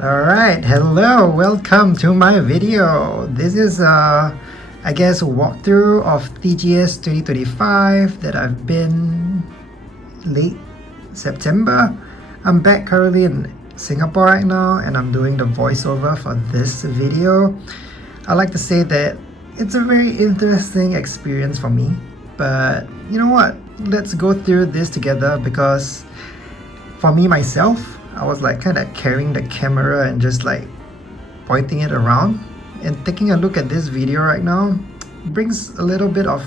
Alright, hello, welcome to my video. This is I guess a walkthrough of TGS 2025 that I've been late September. I'm back currently in Singapore right now and I'm doing the voiceover for this video. I like to say that it's a very interesting experience for me, but you know what? Let's go through this together because for me myself, I was like kind of carrying the camera and just like pointing it around, and taking a look at this video right now brings a little bit of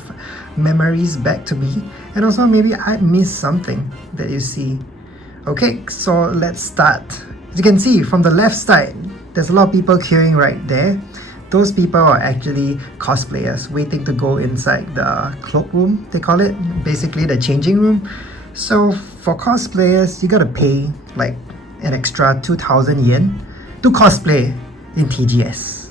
memories back to me, and also maybe I missed something that you see. Okay, so let's start. As you can see from the left side, there's a lot of people queuing right there. Those people are actually cosplayers waiting to go inside the cloakroom, they call it, basically the changing room. So for cosplayers, you gotta pay like an extra 2,000 yen to cosplay in TGS.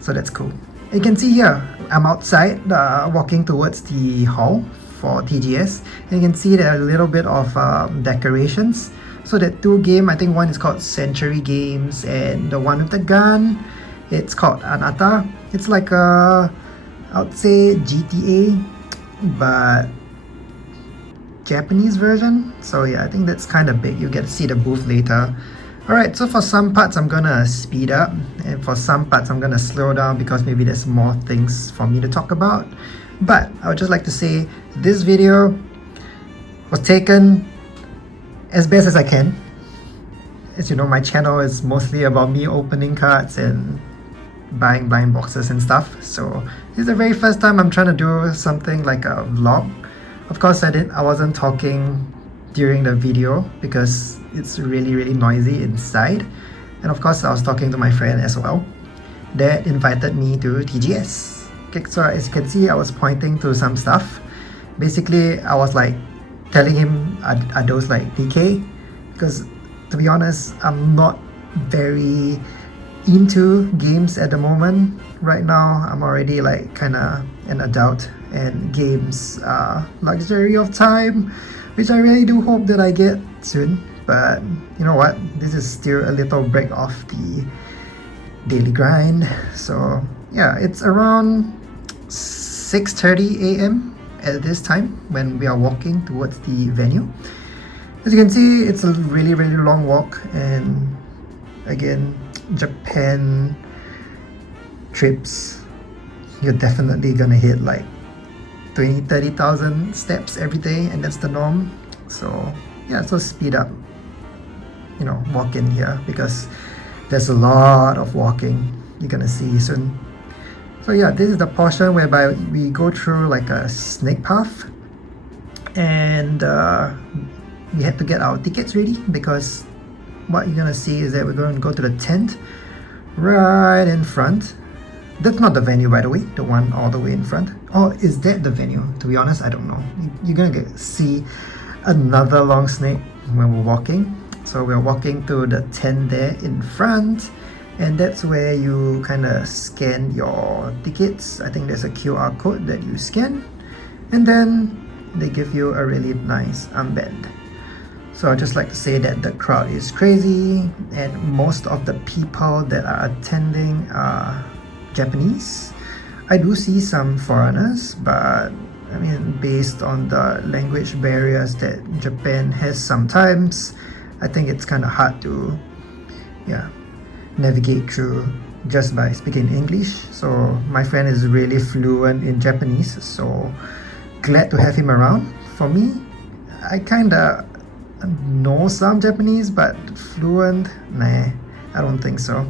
So that's cool. You can see here, I'm outside walking towards the hall for TGS, and you can see there are a little bit of decorations. So the two game, I think one is called Century Games, and the one with the gun, it's called Anata. It's like a, I would say GTA, but Japanese version. So yeah, I think that's kind of big. You get to see the booth later. Alright, so for some parts I'm gonna speed up, and for some parts I'm gonna slow down because maybe there's more things for me to talk about. But I would just like to say this video was taken as best as I can. As you know, my channel is mostly about me opening cards and buying blind boxes and stuff. So this is the very first time I'm trying to do something like a vlog. Of course, I wasn't talking during the video because it's really noisy inside. And of course, I was talking to my friend as well that invited me to TGS. Okay, so as you can see, I was pointing to some stuff. Basically, I was like telling him, are those like DK? Because to be honest, I'm not very into games at the moment. Right now, I'm already like kind of an adult, and games are luxury of time, which I really do hope that I get soon. But you know what, this is still a little break off the daily grind. So yeah, it's around 6:30 a.m. at this time when we are walking towards the venue. As you can see, it's a really long walk, and again, Japan trips, you're definitely gonna hit like 20,000-30,000 steps every day, and that's the norm. So yeah, so speed up, you know, walk in here because there's a lot of walking you're gonna see soon. So yeah, this is the portion whereby we go through like a snake path, and we had to get our tickets ready because what you're gonna see is that we're going to go to the tent right in front. That's not the venue, by the way, the one all the way in front. Or is that the venue? To be honest, I don't know. You're gonna see another long snake when we're walking. So we're walking to the tent there in front, and that's where you kind of scan your tickets. I think there's a QR code that you scan, and then they give you a really nice armband. So I'd just like to say that the crowd is crazy, and most of the people that are attending are Japanese. I do see some foreigners, but I mean, based on the language barriers that Japan has sometimes, I think it's kind of hard to navigate through just by speaking English. So my friend is really fluent in Japanese, so glad to have him around. For me, I kind of know some Japanese, but fluent, nah, I don't think so.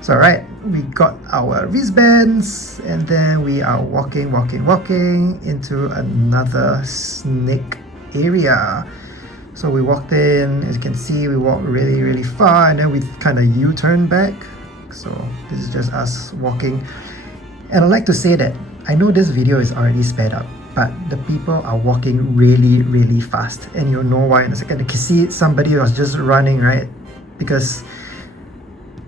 So alright, we got our wristbands, and then we are walking into another snake area. So we walked in, as you can see, we walked really far, and then we kind of U-turn back. So this is just us walking. And I'd like to say that I know this video is already sped up, but the people are walking really fast, and you'll know why in a second. You can see somebody was just running, right? Because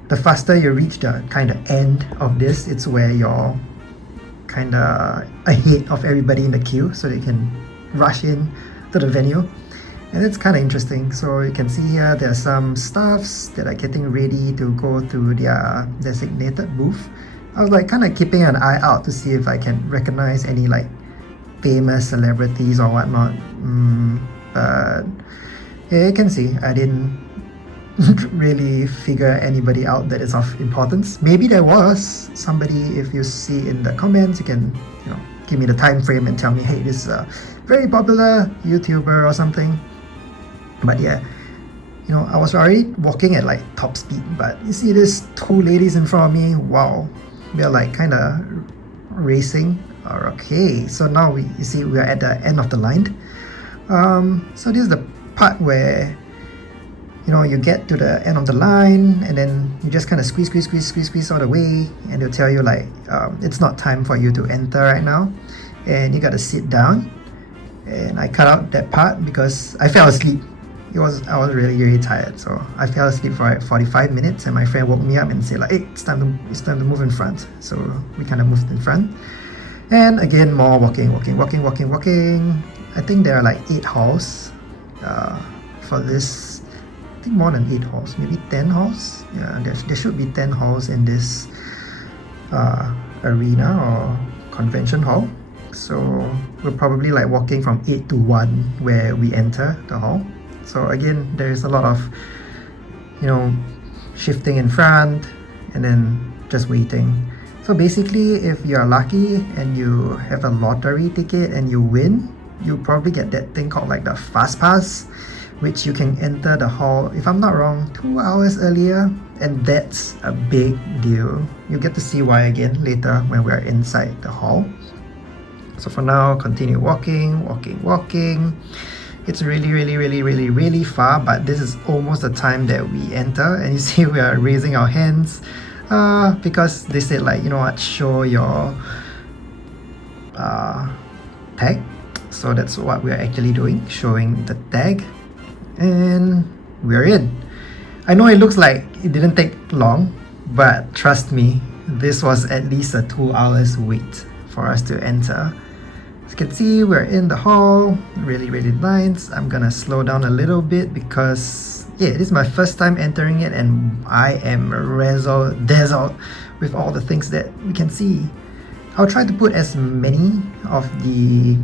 the faster you reach the kind of end of this, it's where you're kind of ahead of everybody in the queue, so they can rush in to the venue. And it's kind of interesting. So you can see here there are some staffs that are getting ready to go to their designated booth. I was like kind of keeping an eye out to see if I can recognize any like famous celebrities or whatnot. But yeah, you can see I didn't really figure anybody out that is of importance. Maybe there was somebody. If you see in the comments, you can give me the time frame and tell me, hey, this is a very popular YouTuber or something. But yeah, I was already walking at like top speed, but you see these two ladies in front of me. Wow, they're like kind of racing. Okay, so now you see we are at the end of the line. So this is the part where you get to the end of the line and then you just kind of squeeze all the way, and they'll tell you like it's not time for you to enter right now, and you gotta sit down. And I cut out that part because I fell asleep. I was really tired, so I fell asleep for like 45 minutes, and my friend woke me up and said like, hey, it's time to move in front. So we kind of moved in front, and again more walking. I think there are like 8 halls for this. I think more than 8 halls, maybe 10 halls. Yeah, there should be 10 halls in this arena or convention hall. So we're probably like walking from 8 to 1 where we enter the hall. So again, there's a lot of shifting in front and then just waiting. So basically, if you're lucky and you have a lottery ticket and you win, you probably get that thing called like the fast pass, which you can enter the hall, if I'm not wrong, 2 hours earlier, and that's a big deal. You get to see why again later when we're inside the hall. So for now, continue walking. It's really far, but this is almost the time that we enter, and you see we are raising our hands because they said like, show your tag. So that's what we're actually doing, showing the tag. And we're in. I know it looks like it didn't take long, but trust me, this was at least a 2 hours wait for us to enter. As you can see, we're in the hall. Really nice. I'm gonna slow down a little bit because this is my first time entering it, and I am dazzled with all the things that we can see. I'll try to put as many of the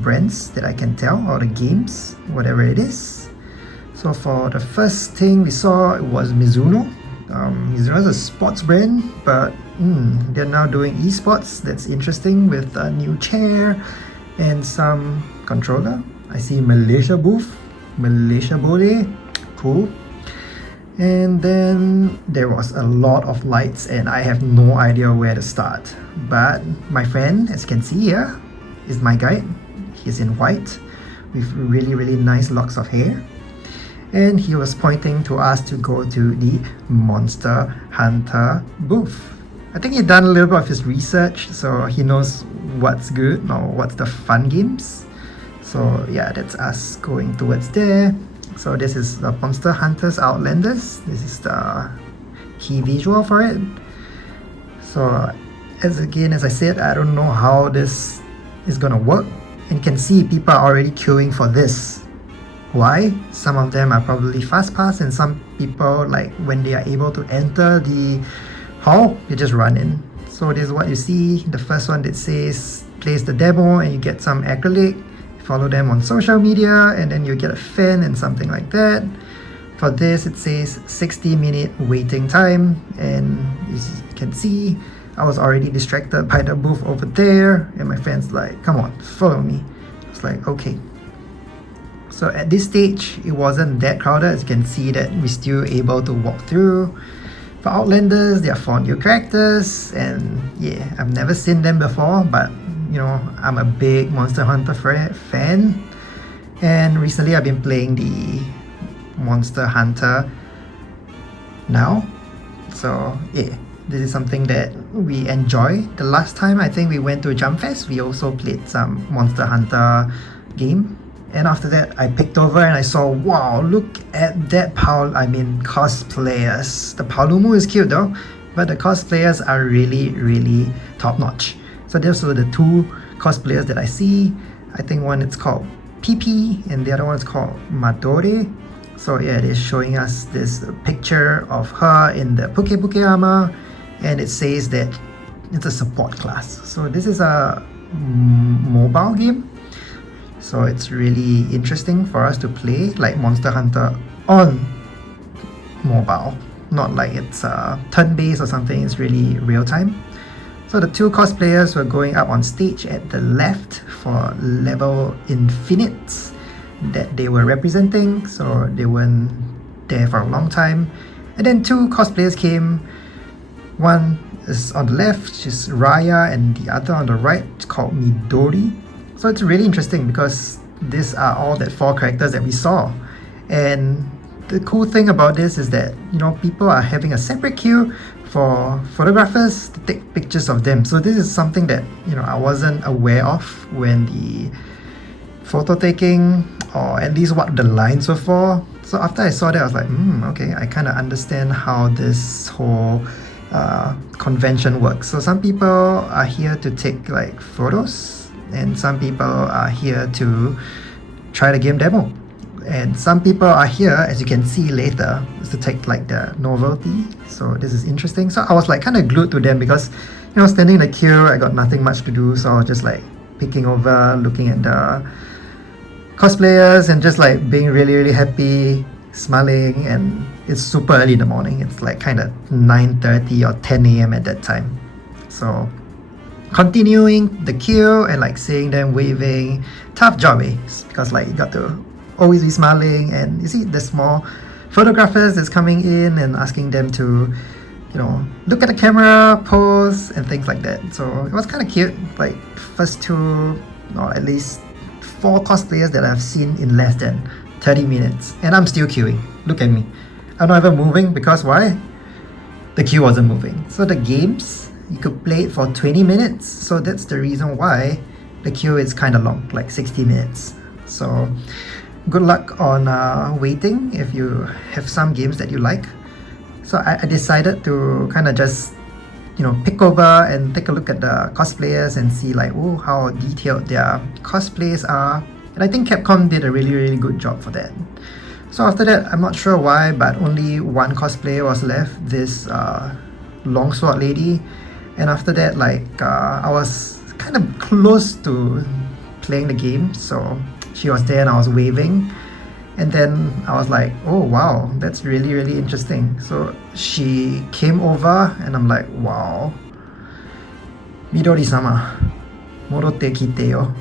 brands that I can tell, or the games, whatever it is. So for the first thing we saw, it was Mizuno. Mizuno is a sports brand, but they're now doing esports. That's interesting, with a new chair and some controller. I see Malaysia booth, Malaysia Boleh, cool. And then there was a lot of lights, and I have no idea where to start. But my friend, as you can see here, is my guide. He's in white with really nice locks of hair. And he was pointing to us to go to the Monster Hunter booth. I think he done a little bit of his research, so he knows what's good or what's the fun games. So yeah, that's us going towards there. So this is the Monster Hunters Outlanders. This is the key visual for it. So as I said, I don't know how this is gonna work. And you can see people are already queuing for this. Why? Some of them are probably fast pass, and some people, like when they are able to enter the hall, they just run in. So this is what you see. The first one that says plays the demo, and you get some acrylic. Follow them on social media, and then you get a fan and something like that. For this, it says 60-minute waiting time, and as you can see, I was already distracted by the booth over there, and my friend's like, come on, follow me. It's like, okay. So at this stage, it wasn't that crowded. As you can see that we're still able to walk through. For Outlanders, there are 4 new characters, and yeah, I've never seen them before, but I'm a big Monster Hunter fan, and recently I've been playing the Monster Hunter now. So yeah, this is something that we enjoy. The last time I think we went to Jump Fest, we also played some Monster Hunter game. And after that, I picked over and I saw, wow, look at that cosplayers. The Paolumu is cute though, but the cosplayers are really top notch. So those were the 2 cosplayers that I see. I think one it's called PP, and the other one is called MADORE. So yeah, it is showing us this picture of her in the Puke Puke armor, and it says that it's a support class. So this is a mobile game, so it's really interesting for us to play like Monster Hunter on mobile, not like it's turn-based or something. It's really real-time. So the two cosplayers were going up on stage at the left for level infinite that they were representing, so they weren't there for a long time. And then two cosplayers came. One is on the left, she's Raya, and the other on the right is called Midori. So it's really interesting because these are all the four characters that we saw. And the cool thing about this is that, you know, people are having a separate queue for photographers to take pictures of them. So this is something that, you know, I wasn't aware of when the photo taking, or at least what the lines were for. So after I saw that, I was like, okay, I kind of understand how this whole convention works. So some people are here to take like photos, and some people are here to try the game demo, and some people are here, as you can see later, is to take like the novelty. So this is interesting. So I was like kind of glued to them because, you know, standing in the queue, I got nothing much to do, so I was just like picking over, looking at the cosplayers and just like being really happy, smiling. And it's super early in the morning. It's like kind of 9:30 or 10 a.m. at that time. So continuing the queue and like seeing them waving, tough job, because like you got to always be smiling. And you see the small photographers that's coming in and asking them to, you know, look at the camera, pose, and things like that. So it was kind of cute. Like first two, or at least 4 cosplayers that I've seen in less than 30 minutes, and I'm still queuing. Look at me. I'm not even moving because why? The queue wasn't moving. So the games, you could play it for 20 minutes. So that's the reason why the queue is kind of long, like 60 minutes. So good luck on waiting if you have some games that you like. So I decided to kind of just, you know, pick over and take a look at the cosplayers and see like, oh, how detailed their cosplays are. And I think Capcom did a really good job for that. So after that, I'm not sure why, but only one cosplayer was left, this longsword lady. And after that, like I was kind of close to playing the game, so she was there and I was waving. And then I was like, oh wow, that's really interesting. So she came over and I'm like, wow, Midori-sama, morotte kite yo.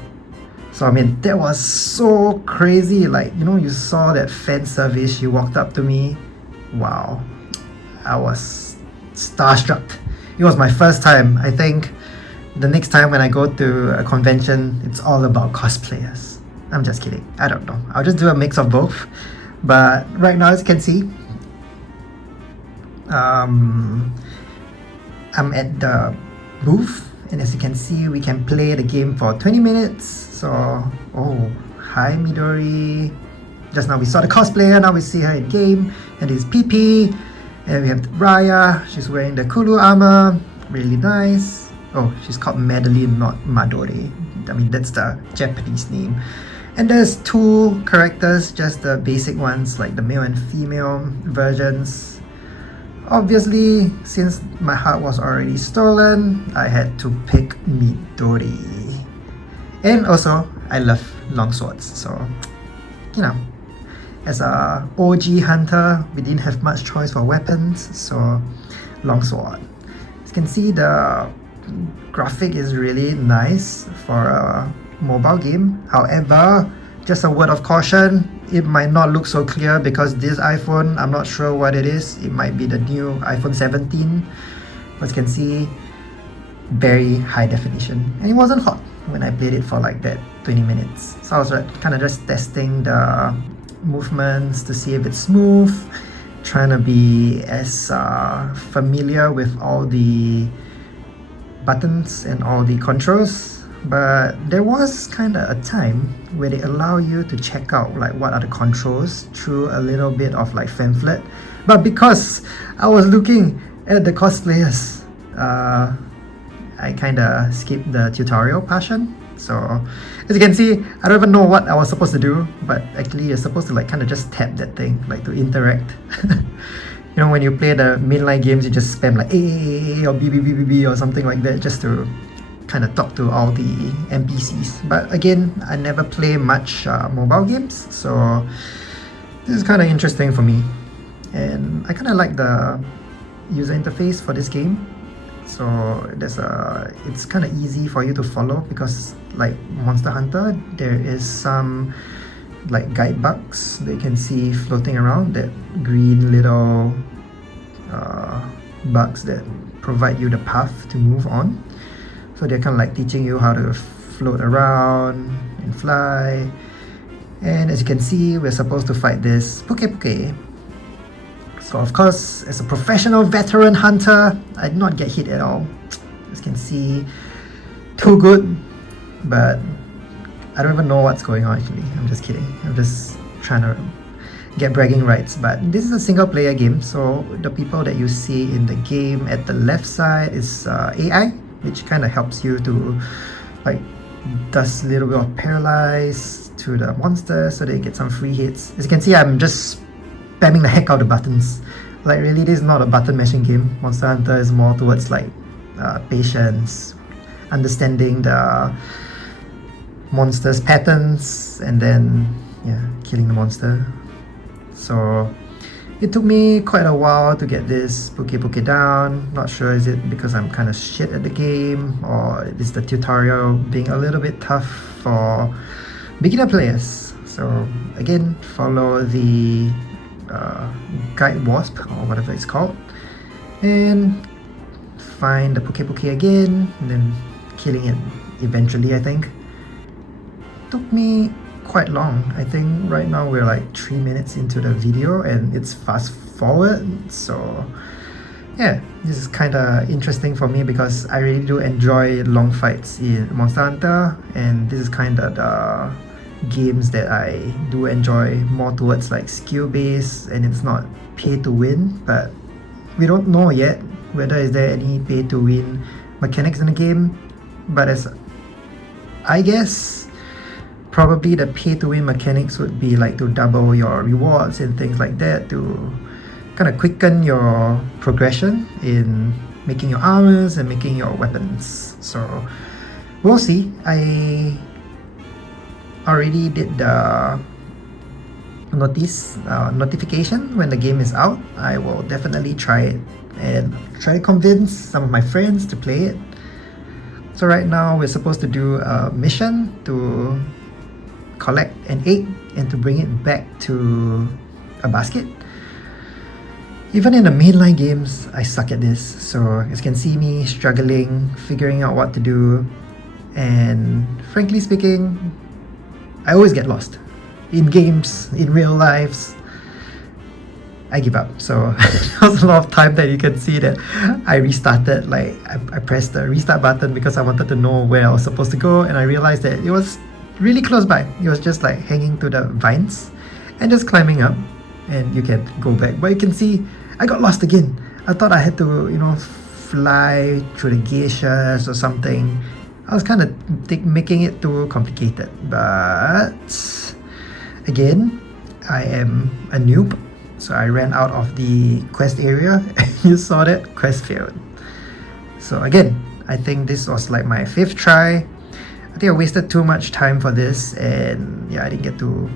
So I mean, that was so crazy. Like, you know, you saw that fan service, she walked up to me. Wow, I was starstruck. It was my first time. I think the next time when I go to a convention, it's all about cosplayers. I'm just kidding. I don't know. I'll just do a mix of both. But right now, as you can see, I'm at the booth, and as you can see, we can play the game for 20 minutes. So, oh, hi Midori. Just now we saw the cosplayer, now we see her in game, and it's PP. And we have Raya, she's wearing the Kulu armor, really nice. Oh, she's called Madeline, not Madore. I mean, that's the Japanese name. And there's 2 characters, just the basic ones, like the male and female versions. Obviously, since my heart was already stolen, I had to pick Midori. And also, I love longswords, so, you know, as a OG hunter, we didn't have much choice for weapons, so longsword. As you can see, the graphic is really nice for a mobile game. However, just a word of caution, it might not look so clear because this iPhone, I'm not sure what it is. It might be the new iPhone 17. As you can see, very high definition. And it wasn't hot when I played it for like that 20 minutes. So I was kind of just testing the movements to see if it's smooth, trying to be as familiar with all the buttons and all the controls. But there was kind of a time where they allow you to check out like what are the controls through a little bit of like pamphlet. But because I was looking at the cosplayers, I kind of skipped the tutorial portion. So as you can see, I don't even know what I was supposed to do, but actually you're supposed to like kind of just tap that thing, like to interact. You know, when you play the mainline games, you just spam like A or B B B B B or something like that just to kind of talk to all the NPCs. But again, I never play much mobile games, so this is kind of interesting for me. And I kind of like the user interface for this game. So it's kind of easy for you to follow because like Monster Hunter, there is some like guide bugs that you can see floating around, that green little bugs that provide you the path to move on. So they're kind of like teaching you how to float around and fly. And as you can see, we're supposed to fight this Poke. So of course, as a professional veteran hunter, I did not get hit at all. As you can see, too good, but I don't even know what's going on actually. I'm just kidding. I'm just trying to get bragging rights. But this is a single player game, so the people that you see in the game at the left side is AI, which kind of helps you to like does a little bit of paralyze to the monster so they get some free hits. As you can see, I'm just spamming the heck out of the buttons. Like really, this is not a button mashing game. Monster Hunter is more towards like patience, understanding the monster's patterns, and then killing the monster. So it took me quite a while to get this Poke down. Not sure, is it because I'm kind of shit at the game, or is the tutorial being a little bit tough for beginner players. So again, follow the guide wasp or whatever it's called, and find the Poke again, and then killing it eventually. I think took me quite long. I think right now we're like 3 minutes into the video and it's fast forward. So yeah, this is kind of interesting for me because I really do enjoy long fights in Monster Hunter, and this is kind of the games that I do enjoy more towards like skill based, and it's not pay to win. But we don't know yet whether is there any pay to win mechanics in the game, but as I guess probably the pay to win mechanics would be like to double your rewards and things like that to kind of quicken your progression in making your armors and making your weapons. So we'll see. I already did the notification when the game is out. I will definitely try it and try to convince some of my friends to play it. So right now we're supposed to do a mission to collect an egg and to bring it back to a basket. Even in the mainline games, I suck at this. So as you can see me struggling, figuring out what to do, and frankly speaking, I always get lost. In games, in real lives, I give up. So there was a lot of time that you can see that I restarted, like I pressed the restart button because I wanted to know where I was supposed to go, and I realized that it was really close by. It was just like hanging to the vines and just climbing up, and you can go back. But you can see I got lost again. I thought I had to, fly through the geishas or something. I was kind of making it too complicated. But again, I am a noob, so I ran out of the quest area. You saw that, quest failed. So again, I think this was like my 5th try. I think I wasted too much time for this, and I didn't get to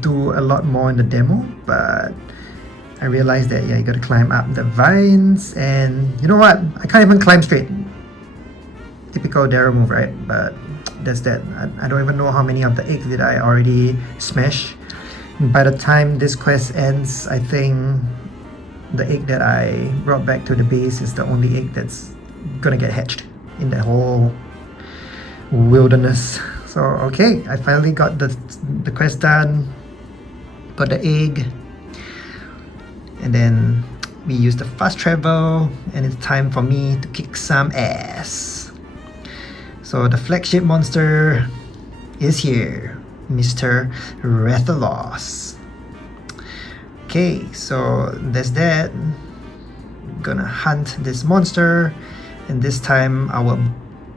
do a lot more in the demo, but I realized that you gotta climb up the vines, and you know what? I can't even climb straight. Typical Daryl move, right? But that's that. I don't even know how many of the eggs did I already smash. By the time this quest ends, I think the egg that I brought back to the base is the only egg that's gonna get hatched in that whole wilderness. So okay, I finally got the quest done, got the egg, and then we use the fast travel, and it's time for me to kick some ass. So the flagship monster is here, Mr. Rathalos. Okay, so there's that. Gonna hunt this monster, and this time our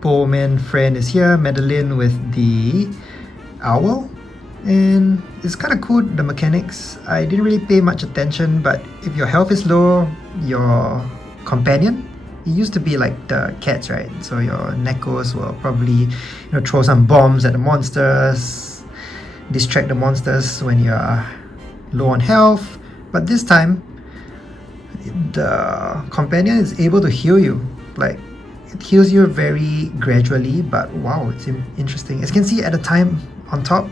Bowman friend is here, Madeline with the owl. And it's kind of cool, the mechanics. I didn't really pay much attention, but if your health is low, your companion, it used to be like the cats, right? So your Nekos will probably throw some bombs at the monsters, distract the monsters when you're low on health. But this time, the companion is able to heal you. Like, it heals you very gradually, but wow, it's interesting. As you can see at the time on top,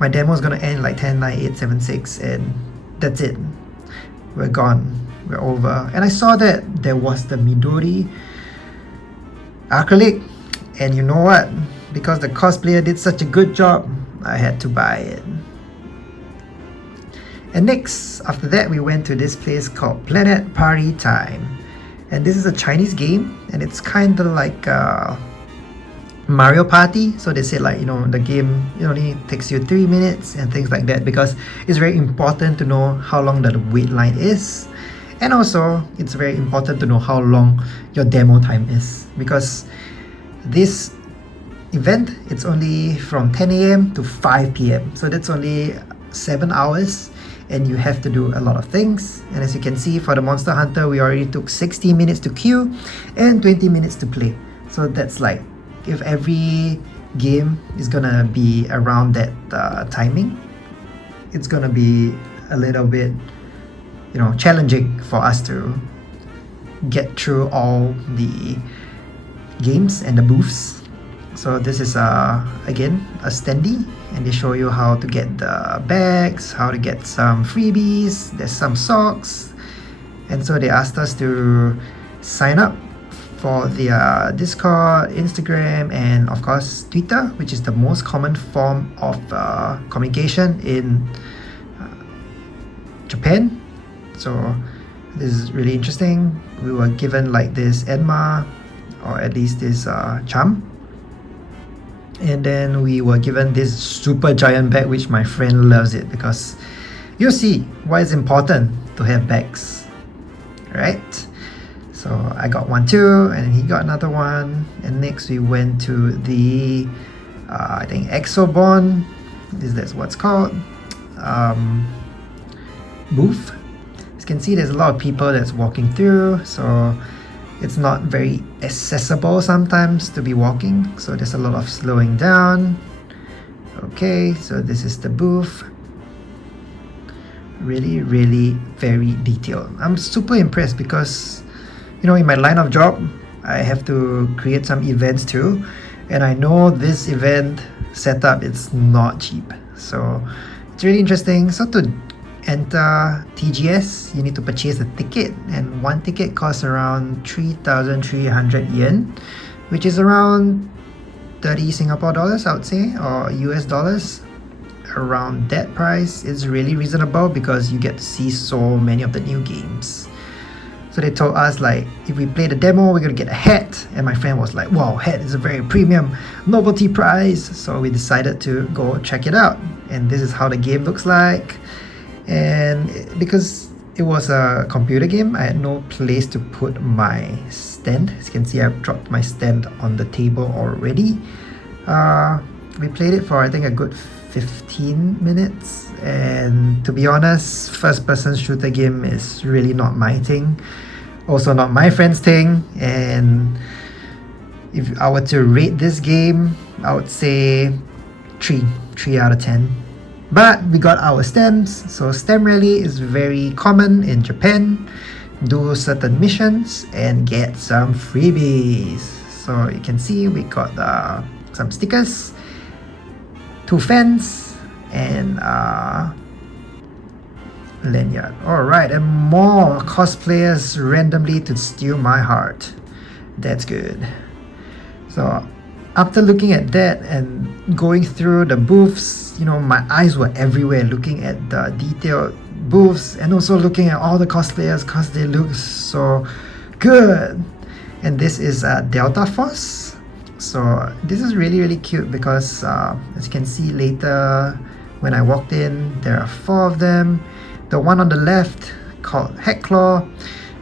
my demo is gonna end like 10, 9, 8, 7, 6, and that's it. We're gone. We're over. And I saw that there was the MIDORI acrylic, and you know what? Because the cosplayer did such a good job, I had to buy it. And next, after that, we went to this place called Planet Party Time. And this is a Chinese game, and it's kind of like Mario Party. So they say like, the game only takes you 3 minutes and things like that, because it's very important to know how long the wait line is. And also, it's very important to know how long your demo time is, because this event, it's only from 10 a.m. to 5 p.m. So that's only 7 hours, and you have to do a lot of things. And as you can see, for the Monster Hunter, we already took 60 minutes to queue and 20 minutes to play. So that's like, if every game is gonna be around that timing, it's gonna be a little bit challenging for us to get through all the games and the booths. So this is again a standee, and they show you how to get the bags, how to get some freebies. There's some socks, and so they asked us to sign up for the Discord, Instagram, and of course Twitter, which is the most common form of communication in Japan. So this is really interesting. We were given like this Enma, or at least this charm, and then we were given this super giant bag, which my friend loves it, because you'll see why it's important to have bags, right? So I got one too, and he got another one. And next we went to the I think Exobon, that's what's called, booth. As you can see, there's a lot of people that's walking through, so it's not very accessible sometimes to be walking, so there's a lot of slowing down. Okay, so this is the booth. Really very detailed. I'm super impressed because in my line of job, I have to create some events too, and I know this event setup is not cheap, so it's really interesting. So to enter TGS, you need to purchase a ticket, and one ticket costs around 3,300 yen, which is around 30 Singapore dollars, I would say, or US dollars. Around that price is really reasonable because you get to see so many of the new games. So they told us like, if we play the demo, we're gonna get a hat, and my friend was like, wow, hat is a very premium novelty prize. So we decided to go check it out, and this is how the game looks like. And because it was a computer game, I had no place to put my stand. As you can see, I've dropped my stand on the table already. We played it for I think a good 15 minutes, and to be honest, first person shooter game is really not my thing, also not my friend's thing. And if I were to rate this game, I would say 3 out of 10. But we got our stems, so stem rally is very common in Japan. Do certain missions and get some freebies. So you can see we got some stickers, 2 fans, and lanyard. Alright, and more cosplayers randomly to steal my heart. That's good. So after looking at that and going through the booths, my eyes were everywhere looking at the detailed booths, and also looking at all the cosplayers because they look so good. And this is Delta Force. So this is really cute because as you can see later when I walked in, there are 4 of them. The one on the left called Headclaw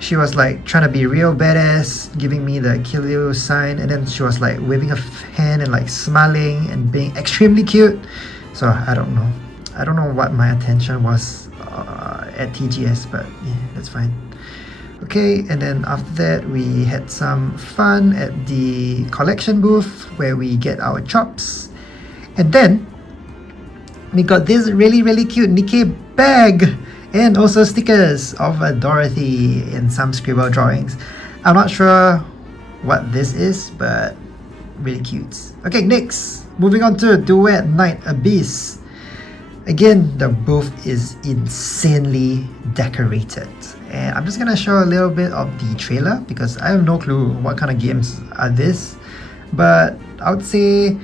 she was like trying to be real badass, giving me the kill you sign, and then she was like waving her hand and like smiling and being extremely cute. So I don't know what my attention was at TGS, but yeah, that's fine. Okay, and then after that we had some fun at the collection booth where we get our chops, and then we got this really cute Nikkei bag and also stickers of Dorothy and some scribble drawings. I'm not sure what this is, but really cute. Okay, next, moving on to Duet Night Abyss. Again, the booth is insanely decorated, and I'm just gonna show a little bit of the trailer because I have no clue what kind of games are this, but I would say,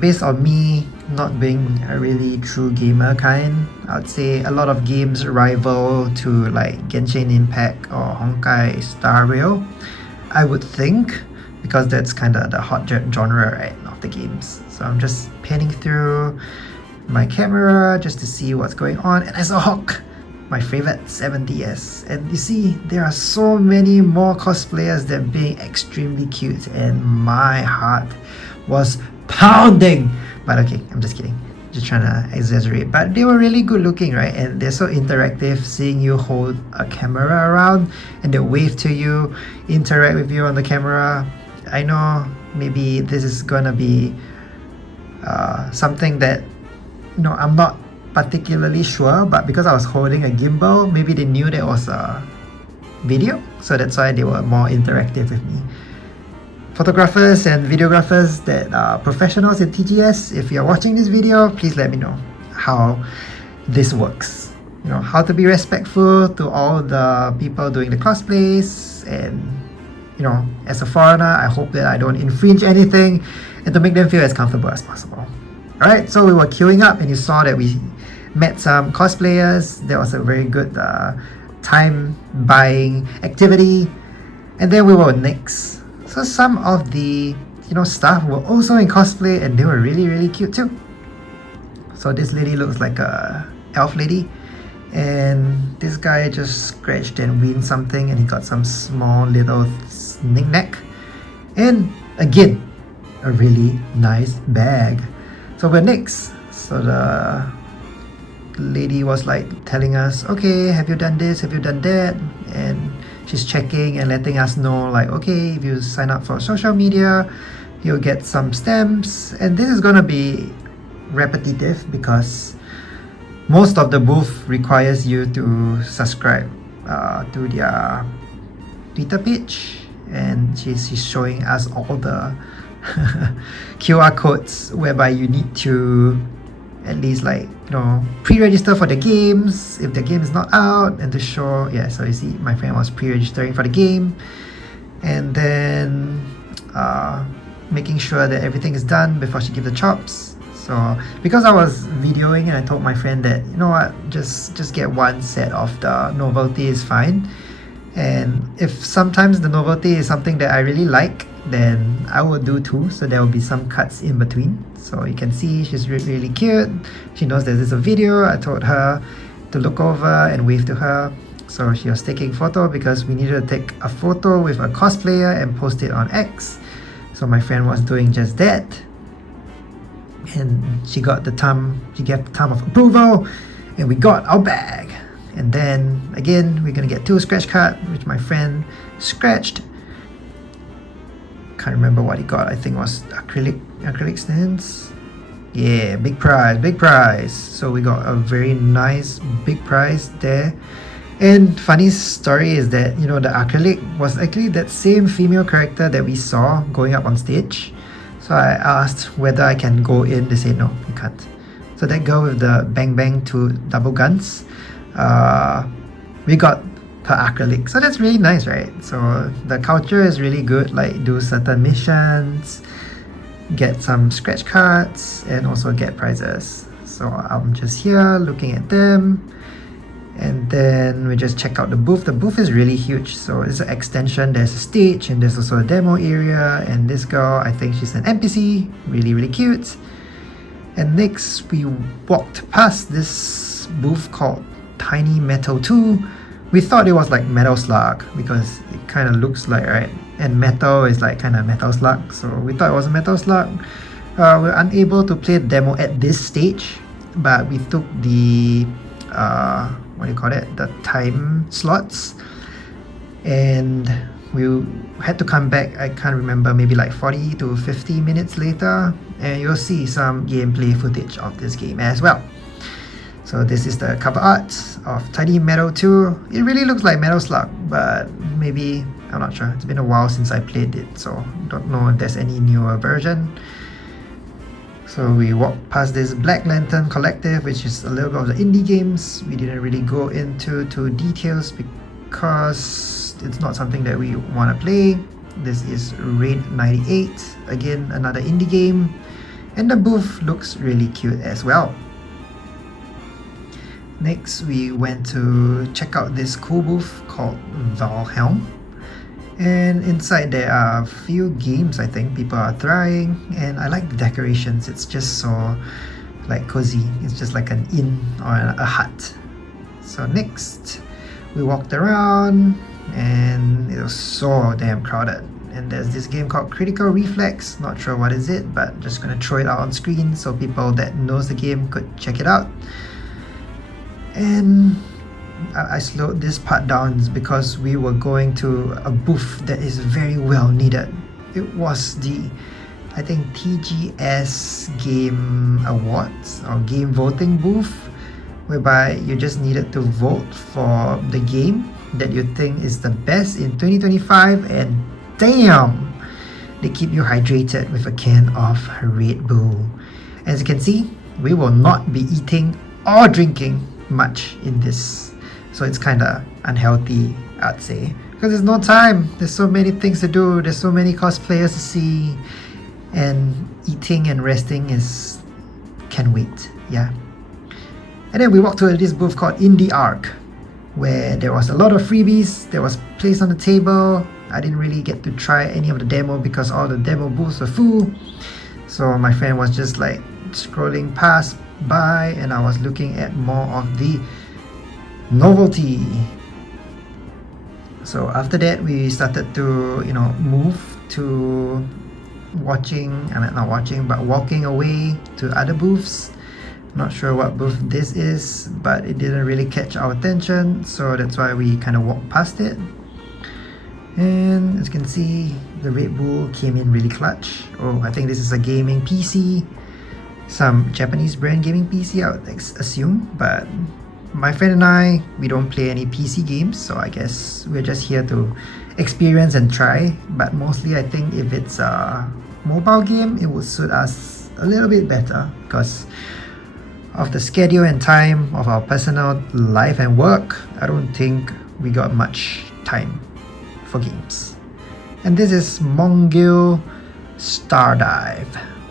based on me not being a really true gamer kind, I would say a lot of games rival to like Genshin Impact or Honkai Star Rail, I would think, because that's kind of the hot genre, right, of the games. So I'm just panning through my camera just to see what's going on, and I saw Hawk, my favorite 70s, and you see there are so many more cosplayers that being extremely cute, and my heart was pounding. But okay, I'm just kidding, just trying to exaggerate, but they were really good looking, right? And they're so interactive, seeing you hold a camera around and they wave to you, interact with you on the camera. I know maybe this is gonna be something that, you know, I'm not particularly sure, but because I was holding a gimbal, maybe they knew there was a video, so that's why they were more interactive with me. Photographers and videographers that are professionals in TGS, if you're watching this video, please let me know how this works. You know, how to be respectful to all the people doing the cosplays, and you know, as a foreigner, I hope that I don't infringe anything, and to make them feel as comfortable as possible. Alright, so we were queuing up and you saw that we met some cosplayers. There was a very good time buying activity, and then we were next. So some of the, you know, staff were also in cosplay, and they were really cute too. So this lady looks like a elf lady, and this guy just scratched and win something, and he got some small little knick-knack, and again a really nice bag. So we're next. So the lady was like telling us, okay, have you done this, have you done that, and she's checking and letting us know like, okay, if you sign up for social media, you'll get some stamps. And this is gonna be repetitive because most of the booth requires you to subscribe to their Twitter page, and she's showing us all the QR codes whereby you need to at least, like, you know, pre-register for the games if the game is not out, and to show, yeah, so you see my friend was pre-registering for the game, and then making sure that everything is done before she gives the chops. So because I was videoing, and I told my friend that, you know what, just get one set of the novelty is fine, and if sometimes the novelty is something that I really like, then I will do two, so there will be some cuts in between. So you can see she's really cute. She knows that this is a video. I told her to look over and wave to her. So she was taking photo because we needed to take a photo with a cosplayer and post it on X. So my friend was doing just that, and she gave the thumb of approval, and we got our bag. And then again, we're gonna get two scratch cards, which my friend scratched. Can't remember what he got. I think it was acrylic stands. Yeah, big prize. So we got a very nice big prize there. And funny story is that, you know, the acrylic was actually that same female character that we saw going up on stage. So I asked whether I can go in. They said no, you can't. So that girl with the bang two double guns, we got her acrylic. So that's really nice, right? So the culture is really good, like do certain missions, get some scratch cards, and also get prizes. So I'm just here looking at them, and then we just check out the booth. The booth is really huge, so it's an extension. There's a stage, and there's also a demo area, and this girl, I think she's an NPC, really cute. And next we walked past this booth called Tiny Metal 2, We thought it was like Metal Slug because it kind of looks like, right? And metal is like kind of Metal Slug, so we thought it was a Metal Slug. We're unable to play the demo at this stage, but we took the what do you call it? The time slots, and we had to come back. I can't remember, maybe like 40 to 50 minutes later, and you'll see some gameplay footage of this game as well. So this is the cover art of Tiny Meadow 2. It really looks like Metal Slug, but maybe, I'm not sure. It's been a while since I played it, so don't know if there's any newer version. So we walked past this Black Lantern Collective, which is a little bit of the indie games. We didn't really go into details because it's not something that we want to play. This is Raid 98, again another indie game, and the booth looks really cute as well. Next, we went to check out this cool booth called Valhelm, and inside there are a few games I think people are trying, and I like the decorations. It's just so like cozy. It's just like an inn or a hut. So next, we walked around and it was so damn crowded. And there's this game called Critical Reflex. Not sure what is it, but just gonna throw it out on screen so people that knows the game could check it out. And I slowed this part down because we were going to a booth that is very well needed. It was the, I think, TGS Game Awards or Game Voting booth, whereby you just needed to vote for the game that you think is the best in 2025, and damn, they keep you hydrated with a can of Red Bull. As you can see, we will not be eating or drinking much in this, so it's kind of unhealthy, I'd say, because there's no time. There's so many things to do, there's so many cosplayers to see, and eating and resting can wait. Yeah. And then we walked to this booth called Indie Arc, where there was a lot of freebies. There was place on the table. I didn't really get to try any of the demo because all the demo booths were full, so my friend was just like scrolling past by, and I was looking at more of the novelty. So after that, we started to move to walking away to other booths. Not sure what booth this is, but it didn't really catch our attention, so that's why we kind of walked past it. And as you can see, the Red Bull came in really clutch. Oh, I think this is a gaming PC, some Japanese brand gaming PC, I would assume, but my friend and I, we don't play any PC games, so I guess we're just here to experience and try. But mostly I think if it's a mobile game, it would suit us a little bit better because of the schedule and time of our personal life and work. I don't think we got much time for games. And this is Mongil Stardive.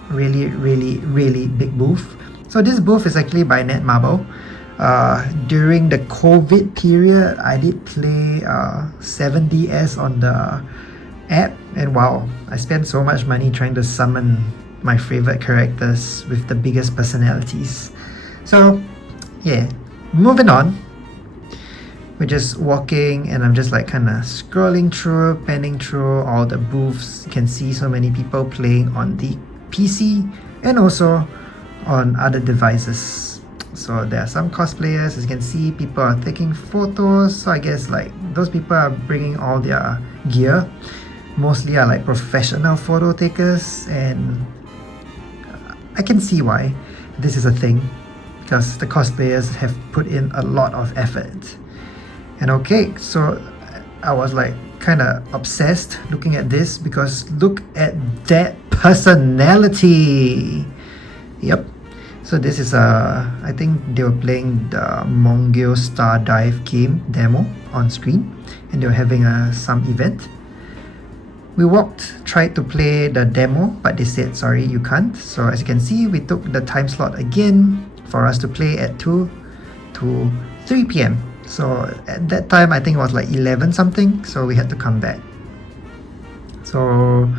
Really, really, really big booth. So this booth is actually by Netmarble. During the COVID period, I did play 7DS on the app, and wow, I spent so much money trying to summon my favorite characters with the biggest personalities. So yeah, moving on. We're just walking, and I'm just like kind of scrolling through, panning through all the booths. You can see so many people playing on the PC and also on other devices. So there are some cosplayers. As you can see, people are taking photos. So I guess like those people are bringing all their gear. Mostly are like professional photo takers, and I can see why this is a thing, because the cosplayers have put in a lot of effort. And okay, so I was like kind of obsessed looking at this because look at that personality. Yep. So this is I think they were playing the Mongil Stardive game demo on screen, and they were having some event. We tried to play the demo, but they said sorry, you can't. So as you can see, we took the time slot again for us to play at 2 to 3 p.m. So at that time, I think it was like 11 something, so we had to come back. So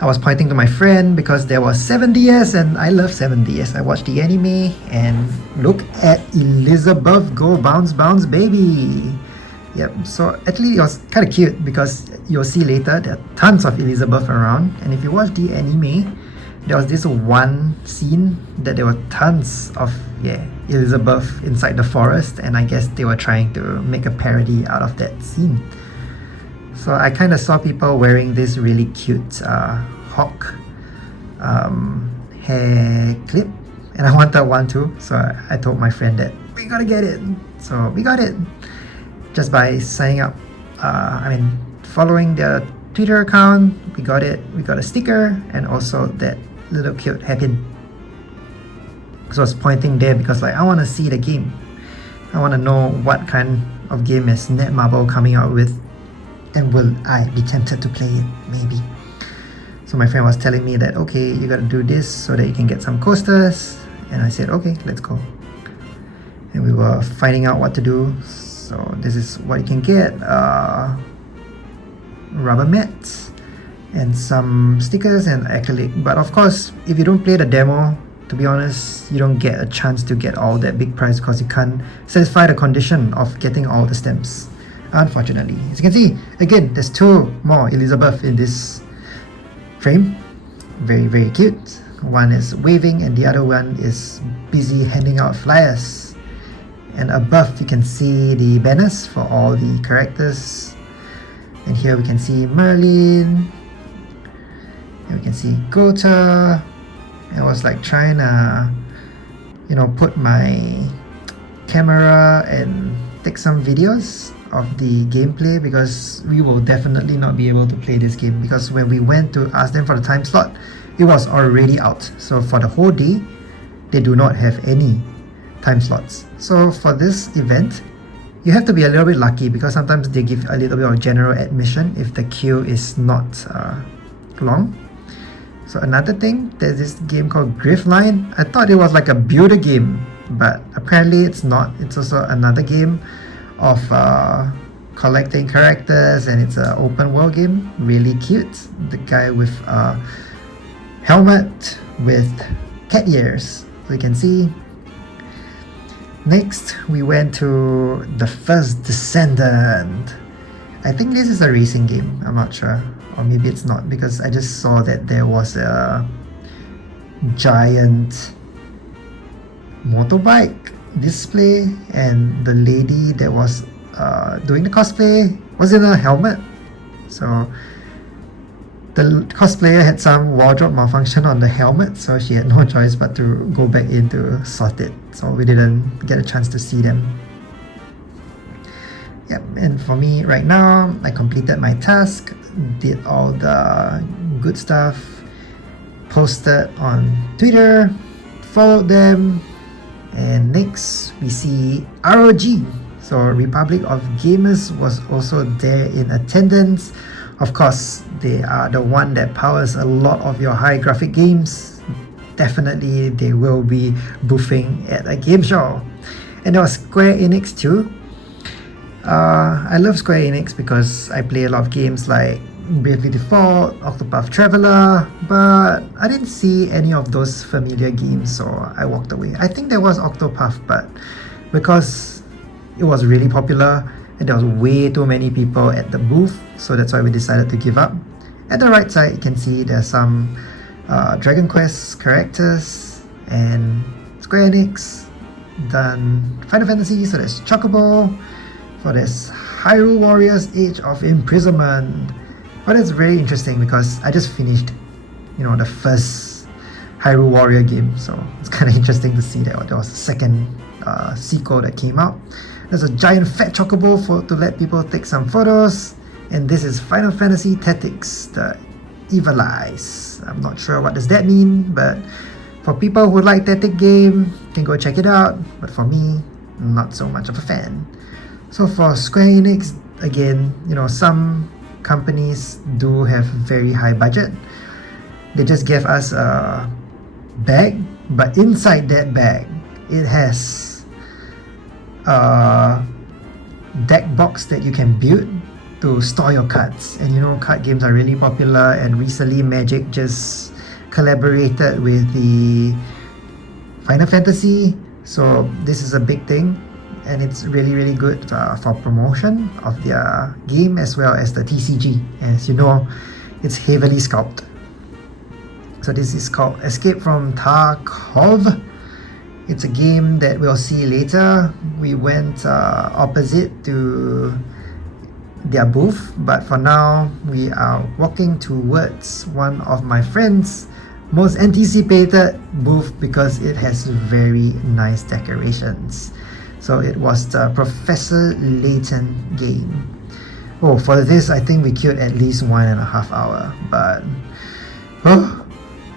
I was pointing to my friend because there was 7DS, and I love 7DS. I watched the anime, and look at Elizabeth go bounce bounce baby. Yep, so actually it was kind of cute because you'll see later there are tons of Elizabeth around, and if you watch the anime, there was this one scene that there were tons of Elizabeth inside the forest, and I guess they were trying to make a parody out of that scene. So I kind of saw people wearing this really cute hawk hair clip, and I wanted one too, so I told my friend that we gotta get it. So we got it just by signing up, following their Twitter account. We got it. We got a sticker and also that little cute hairpin. So I was pointing there because I want to see the game. I want to know what kind of game is Netmarble coming out with, and will I be tempted to play it? Maybe. So my friend was telling me that, okay, you gotta do this so that you can get some coasters, and I said, okay, let's go. And we were finding out what to do. So this is what you can get: rubber mats and some stickers and acrylic. But of course, if you don't play the demo, to be honest, you don't get a chance to get all that big prize because you can't satisfy the condition of getting all the stamps, unfortunately. As you can see, again, there's two more Elizabeth in this frame. Very, very cute. One is waving and the other one is busy handing out flyers. And above you can see the banners for all the characters. And here we can see Merlin. And we can see Gota. I was like trying to, put my camera and take some videos of the gameplay, because we will definitely not be able to play this game, because when we went to ask them for the time slot, it was already out. So for the whole day, they do not have any time slots. So for this event, you have to be a little bit lucky, because sometimes they give a little bit of general admission if the queue is not long. So another thing, there's this game called Griftline. I thought it was like a builder game, but apparently it's not. It's also another game of collecting characters, and it's an open world game. Really cute. The guy with a helmet with cat ears, so you can see. Next, we went to the first Descendant. I think this is a racing game, I'm not sure. Or maybe it's not, because I just saw that there was a giant motorbike display, and the lady that was doing the cosplay was in a helmet. So the cosplayer had some wardrobe malfunction on the helmet, so she had no choice but to go back in to sort it. So we didn't get a chance to see them. Yep, and for me right now, I completed my task, did all the good stuff, posted on Twitter, followed them, and next we see ROG. So Republic of Gamers was also there in attendance. Of course, they are the one that powers a lot of your high graphic games. Definitely they will be boothing at a game show. And there was Square Enix too. I love Square Enix because I play a lot of games like Bravely Default, Octopath Traveler, but I didn't see any of those familiar games, so I walked away. I think there was Octopath, but because it was really popular and there was way too many people at the booth, so that's why we decided to give up. At the right side, you can see there's some Dragon Quest characters and Square Enix done Final Fantasy, so there's Chocobo. For this Hyrule Warriors Age of Imprisonment. But it's very interesting because I just finished, the first Hyrule Warrior game, so it's kind of interesting to see that there was a second sequel that came out. There's a giant fat chocobo to let people take some photos, and this is Final Fantasy Tactics, the Evil Eyes. I'm not sure what does that mean, but for people who like tactic game, can go check it out. But for me, not so much of a fan. So for Square Enix, again, some companies do have very high budget. They just gave us a bag, but inside that bag, it has a deck box that you can build to store your cards. And card games are really popular, and recently Magic just collaborated with the Final Fantasy, so this is a big thing. and it's really good for promotion of their game as well as the TCG. As you know, it's heavily scalped. So this is called Escape from Tarkov. It's a game that we'll see later. We went opposite to their booth, but for now we are walking towards one of my friends' most anticipated booth because it has very nice decorations. So it was the Professor Layton game. Oh, for this I think we queued at least 1.5 hours, but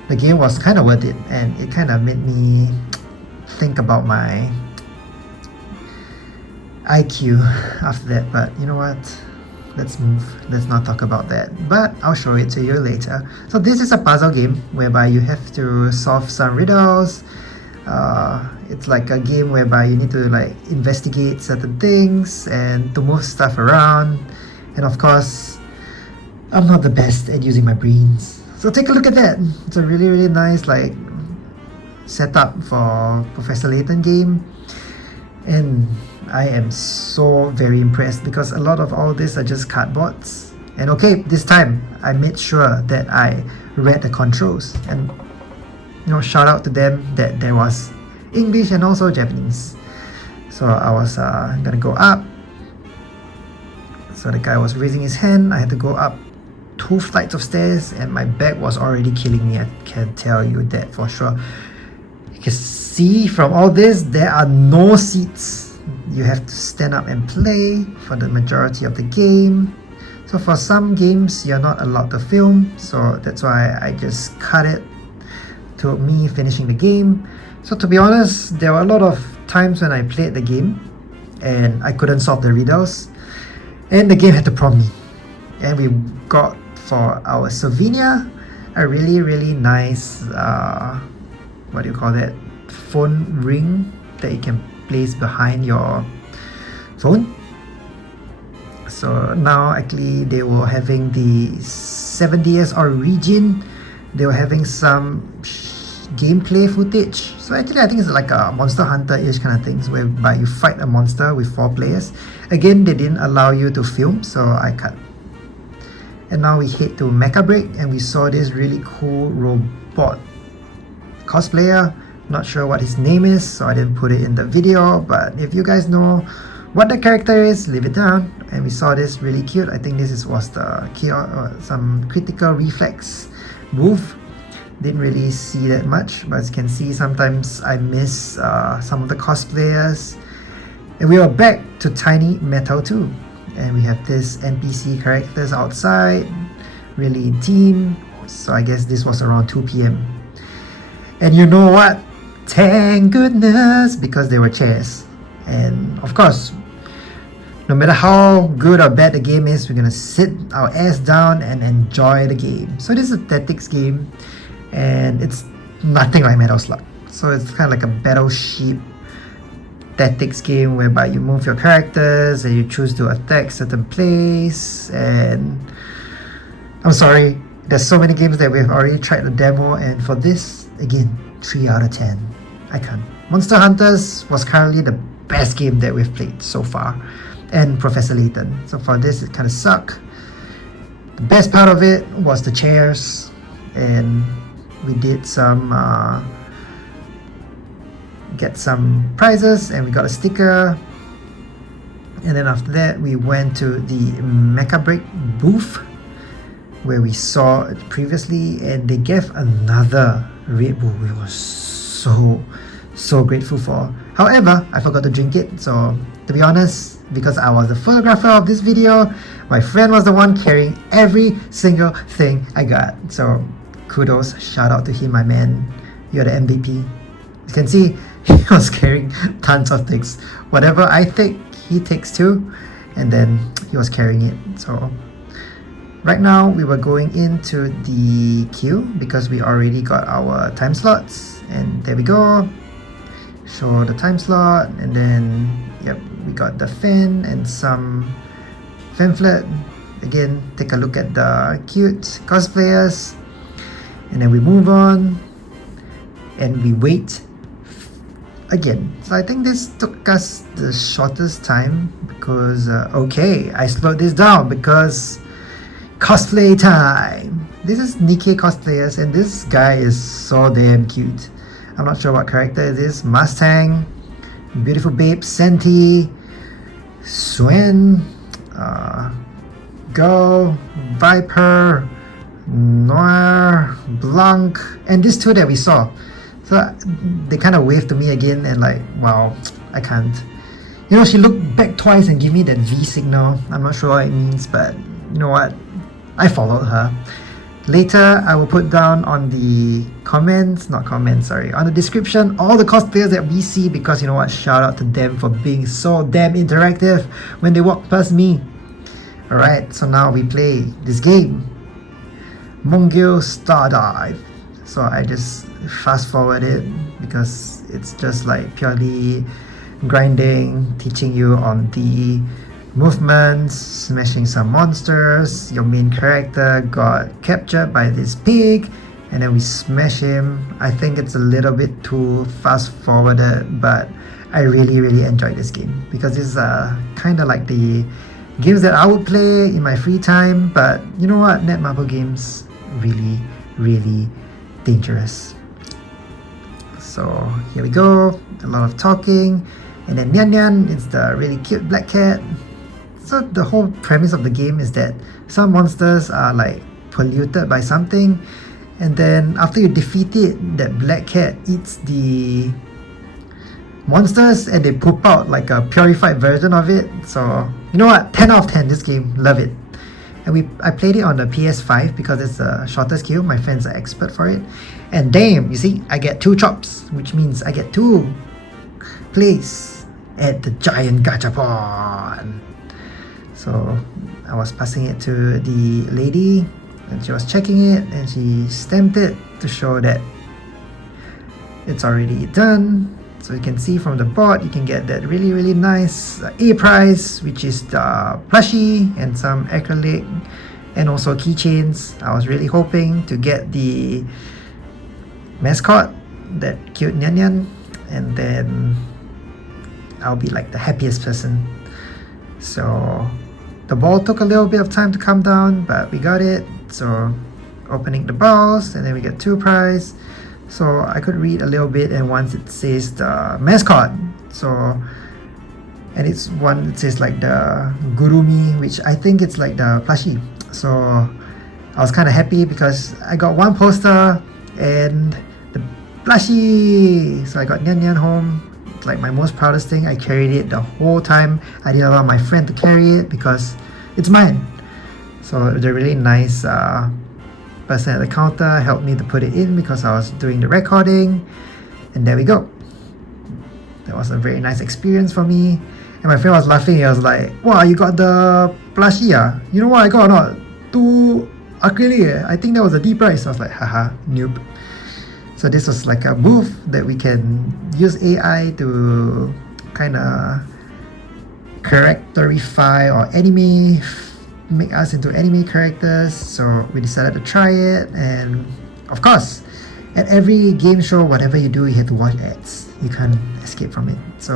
the game was kind of worth it, and it kind of made me think about my IQ after that. But you know what, let's move, let's not talk about that, but I'll show it to you later. So this is a puzzle game whereby you have to solve some riddles. It's like a game whereby you need to like investigate certain things and to move stuff around, and of course I'm not the best at using my brains, so take a look at that. It's a really nice like setup for Professor Layton game, and I am so very impressed because a lot of all this are just cardboards. And okay, this time I made sure that I read the controls, and you know, shout out to them that there was English and also Japanese. So I was gonna go up, so the guy was raising his hand. I had to go up 2 flights of stairs, and my back was already killing me, I can tell you that for sure. You can see from all this there are no seats. You have to stand up and play for the majority of the game. So for some games you're not allowed to film, so that's why I just cut it to me finishing the game. So to be honest, there were a lot of times when I played the game and I couldn't solve the riddles, and the game had to prompt me. And we got for our souvenir a really nice what do you call that, phone ring that you can place behind your phone. So now actually they were having the 70s origin, they were having some gameplay footage. So actually I think it's like a Monster Hunter-ish kind of things whereby you fight a monster with 4 players. Again, they didn't allow you to film, so I cut. And now we head to Mecha Break, and we saw this really cool robot cosplayer. Not sure what his name is, so I didn't put it in the video, but if you guys know what the character is, leave it down. And we saw this really cute, I think this was the some critical reflex booth. Didn't really see that much, but as you can see, sometimes I miss some of the cosplayers. And we are back to Tiny Metal 2, and we have this NPC characters outside, really in theme. So I guess this was around 2 p.m. And you know what? Thank goodness, because there were chairs. And of course, no matter how good or bad the game is, we're gonna sit our ass down and enjoy the game. So this is a tactics game, and it's nothing like Metal Slug. So it's kind of like a battleship tactics game whereby you move your characters and you choose to attack certain place. And I'm sorry, there's so many games that we've already tried the demo, and for this, again, 3 out of 10. I can't. Monster Hunters was currently the best game that we've played so far, and Professor Layton. So for this, it kind of sucked. The best part of it was the chairs, and we did some get some prizes, and we got a sticker. And then after that, we went to the Mecha Break booth where we saw it previously, and they gave another Red Bull. We were so grateful for. However, I forgot to drink it, so to be honest, because I was the photographer of this video, my friend was the one carrying every single thing I got. So kudos, shout out to him, my man. You're the MVP. You can see he was carrying tons of things. Whatever I take, he takes too, and then he was carrying it. So right now we were going into the queue because we already got our time slots, and there we go. Show the time slot, and then yep, we got the fan and some pamphlet. Again, take a look at the cute cosplayers, and then we move on and we wait again. So I think this took us the shortest time because, okay, I slowed this down because cosplay time. This is Nikkei Cosplayers and this guy is so damn cute. I'm not sure what character it is. Mustang, beautiful babe, CENTI, SYUEN, Girl, Viper, Noir, BLANC, and these two that we saw. So they kind of waved to me again and like, wow, I can't. You know, she looked back twice and gave me that V signal. I'm not sure what it means, but you know what? I followed her. Later, I will put down on the on the description, all the cosplayers that we see because you know what? Shout out to them for being so damn interactive when they walk past me. Alright, so now we play this game. Mongil Stardive. So I just fast forward it because it's just like purely grinding, teaching you on the movements, smashing some monsters. Your main character got captured by this pig and then we smash him. I think it's a little bit too fast forwarded, but I really enjoyed this game because it's kind of like the games that I would play in my free time. But you know what, Netmarble games really dangerous. So here we go, a lot of talking, and then Nyan Nyan, it's the really cute black cat. So the whole premise of the game is that some monsters are like polluted by something, and then after you defeat it, that black cat eats the monsters and they poop out like a purified version of it. So you know what, 10 out of 10 this game, love it. And I played it on the PS5 because it's the shortest queue. My friends are expert for it. And damn, you see, I get 2 chops, which means I get 2 plays at the giant gachapon. So I was passing it to the lady and she was checking it and she stamped it to show that it's already done. So you can see from the board, you can get that really nice A prize, which is the plushie and some acrylic and also keychains. I was really hoping to get the mascot, that cute Nyan Nyan, and then I'll be like the happiest person. So the ball took a little bit of time to come down, but we got it. So opening the balls and then we get 2 prize. So I could read a little bit, and once it says the mascot, so and it's one that says like the Gurumi, which I think it's like the plushie. So I was kind of happy because I got 1 poster and the plushie. So I got Nyan Nyan home. It's like my most proudest thing. I carried it the whole time. I didn't allow my friend to carry it because it's mine. So the really nice person at the counter helped me to put it in because I was doing the recording, and there we go. That was a very nice experience for me. And my friend was laughing. He was like, wow, you got the plushie, ah? You know what I got or not? 2 acrylic, I think that was a D price. I was like, haha, noob. So this was like a booth that we can use AI to kind of characterify or make us into anime characters. So we decided to try it, and of course at every game show, whatever you do, you have to watch ads. You can't escape from it. So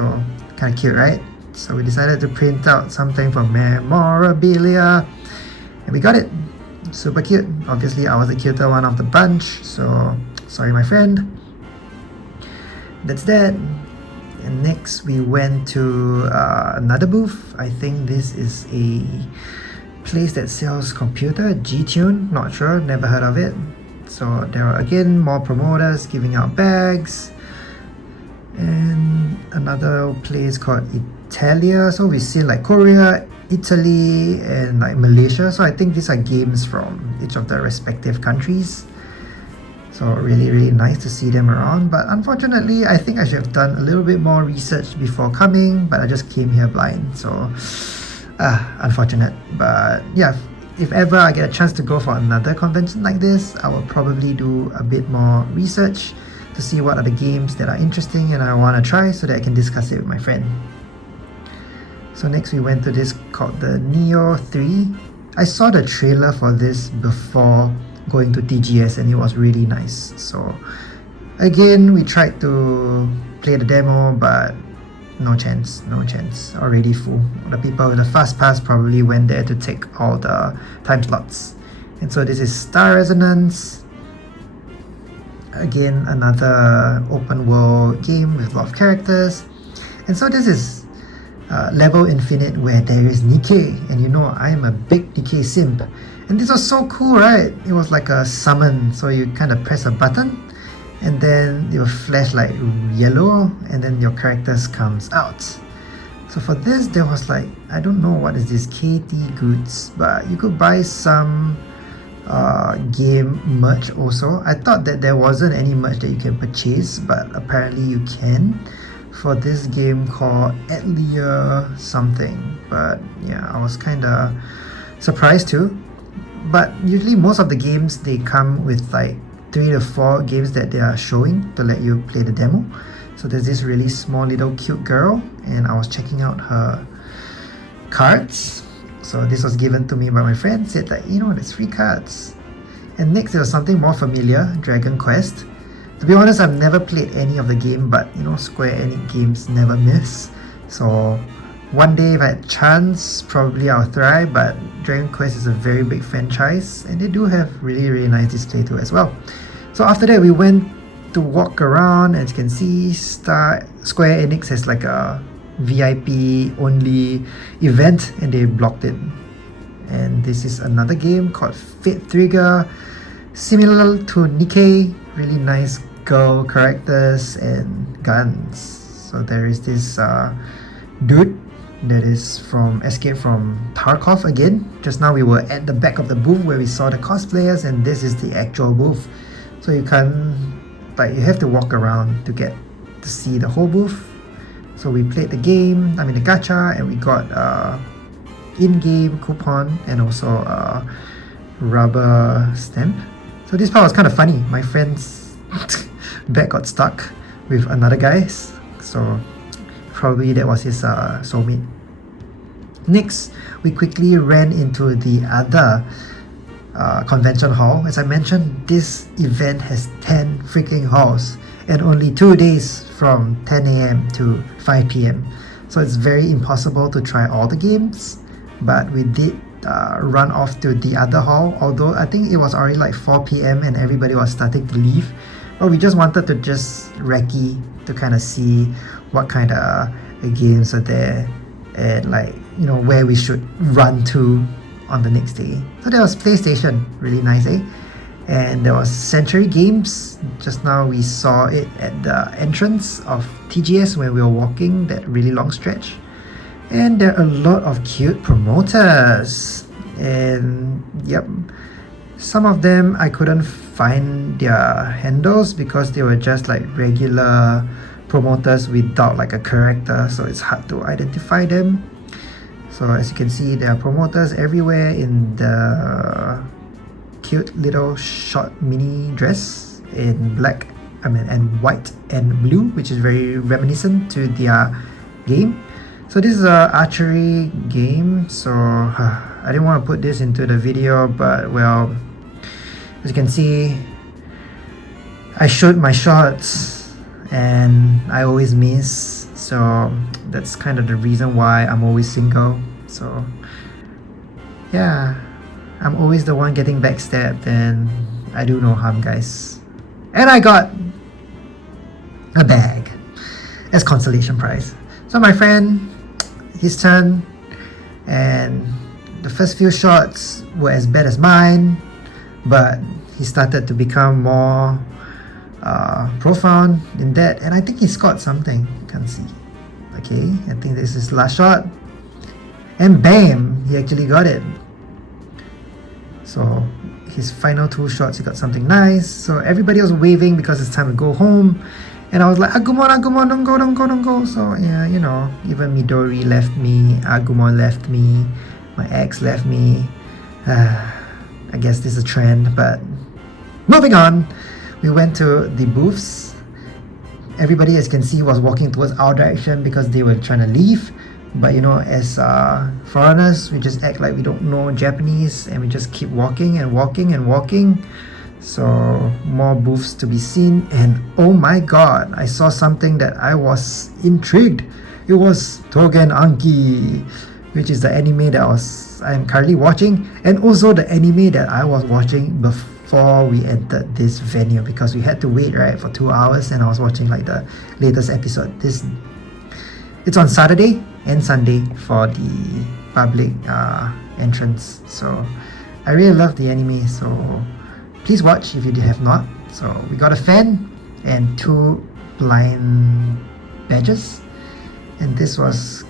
kind of cute, right? So we decided to print out something for memorabilia, and we got it. Super cute. Obviously I was the cuter one of the bunch, so sorry my friend. That's that. And next we went to another booth. I think this is a place that sells computer, G-Tune, not sure, never heard of it. So there are again more promoters giving out bags, and another place called Italia. So we see like Korea, Italy, and like Malaysia. So I think these are games from each of the respective countries. So really nice to see them around. But unfortunately, I think I should have done a little bit more research before coming, but I just came here blind. So unfortunate. But yeah, if ever I get a chance to go for another convention like this, I will probably do a bit more research to see what are the games that are interesting and I want to try so that I can discuss it with my friend. So next we went to this called the Neo 3. I saw the trailer for this before going to TGS and it was really nice. So Again, we tried to play the demo, but no chance. Already full. The people with the fast pass probably went there to take all the time slots. And so this is Star Resonance. Again, another open world game with a lot of characters. And so this is Level Infinite, where there is Nikkei. And you know, I am a big Nikkei simp. And this was so cool, right? It was like a summon. So you kind of press a button, and then it will flash like yellow, and then your characters comes out. So for this, there was like, I don't know what is this, KT goods, but you could buy some game merch also. I thought that there wasn't any merch that you can purchase, but apparently you can for this game called Atelier something. But yeah, I was kind of surprised too. But usually most of the games, they come with like 3 to 4 games that they are showing to let you play the demo. So there's this really small little cute girl, and I was checking out her cards. So this was given to me by my friend, said that, you know, there's free cards. And next there was something more familiar, Dragon Quest. To be honest, I've never played any of the game, but you know, Square Enix games never miss. So one day if I had chance, probably I'll try, but Dragon Quest is a very big franchise, and they do have really nice display too as well. So after that, we went to walk around. As you can see, Square Enix has like a VIP only event, and they blocked it. And this is another game called Fate Trigger, similar to Nikkei, really nice girl characters and guns. So there is this dude that is from Escape from Tarkov again. Just now we were at the back of the booth where we saw the cosplayers, and this is the actual booth. So you can't, like, you have to walk around to get to see the whole booth. So we played the game, the gacha, and we got in-game coupon and also a rubber stamp. So this part was kind of funny. My friend's bag got stuck with another guy's, so probably that was his soulmate. Next, we quickly ran into the other convention hall. As I mentioned, this event has 10 freaking halls and only 2 days from 10 a.m. to 5 p.m. So it's very impossible to try all the games, but we did run off to the other hall, although I think it was already like 4 p.m. and everybody was starting to leave. But we just wanted to just recce to kind of see what kind of games are there and, like, you know, where we should run to on the next day. So there was PlayStation, really nice, eh? And there was Century Games. Just now we saw it at the entrance of TGS when we were walking that really long stretch. And there are a lot of cute promoters. And yep, some of them I couldn't find their handles because they were just like regular promoters without like a character, so it's hard to identify them. So as you can see, there are promoters everywhere in the cute little short mini dress in black, and white and blue, which is very reminiscent to their game. So this is a archery game, so I didn't want to put this into the video, but well, as you can see, I shoot my shots and I always miss, so that's kind of the reason why I'm always single. So yeah, I'm always the one getting backstabbed, and I do no harm, guys. And I got a bag as consolation prize. So my friend, his turn, and the first few shots were as bad as mine, but he started to become more profound in that, and I think he scored something. You can't see. Okay, I think this is last shot, and bam, he actually got it. So his final 2 shots, he got something nice. So everybody was waving because it's time to go home, and I was like, Agumon, don't go. So yeah, you know, even Midori left me, Agumon left me, my ex left me. I guess this is a trend, but moving on. We went to the booths. Everybody, as you can see, was walking towards our direction because they were trying to leave. But you know, as foreigners, we just act like we don't know Japanese, and we just keep walking and walking and walking. So more booths to be seen, and oh my god, I saw something that I was intrigued. It was Tougen Anki, which is the anime that I'm currently watching, and also the anime that I was watching before we entered this venue, because we had to wait, right, for 2 hours, and I was watching like the latest episode. It's on Saturday and Sunday for the public entrance. So I really love the anime, so please watch if you have not. So we got a fan and 2 blind badges, and this was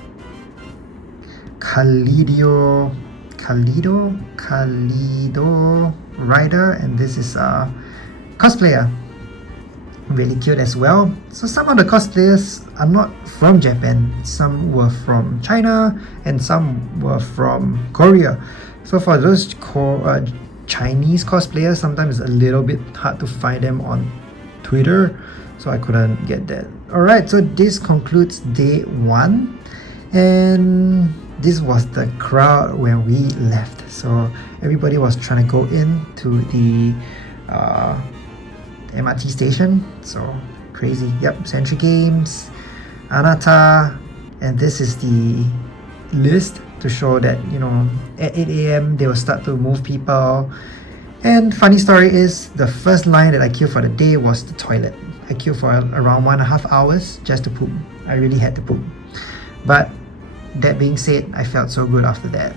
Kalido Rider, and this is a cosplayer. Really cute as well. So some of the cosplayers are not from Japan. Some were from China and some were from Korea. So for those Chinese cosplayers, sometimes it's a little bit hard to find them on Twitter, so I couldn't get that. Alright, so this concludes day 1, and this was the crowd when we left. So everybody was trying to go into the MRT station. So crazy. Yep, Century Games, Anata, and this is the list to show that, you know, at 8 a.m. they will start to move people. And funny story is, the first line that I queued for the day was the toilet. I queued for around 1.5 hours just to poop. I really had to poop. But that being said, I felt so good after that.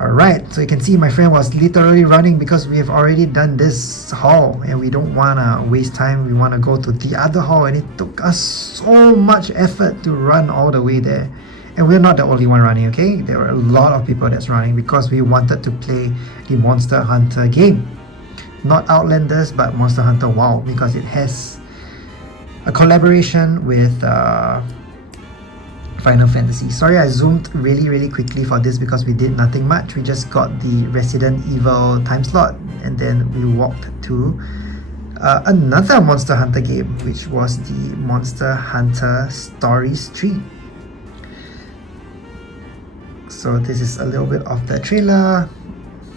Alright, so you can see my friend was literally running because we have already done this hall and we don't want to waste time. We want to go to the other hall, and it took us so much effort to run all the way there. And we're not the only one running, okay? There were a lot of people that's running because we wanted to play the Monster Hunter game. Not Outlanders, but Monster Hunter WoW, because it has a collaboration with Final Fantasy. Sorry, I zoomed really quickly for this because we did nothing much. We just got the Resident Evil time slot, and then we walked to another Monster Hunter game, which was the Monster Hunter Stories 3. So this is a little bit of the trailer.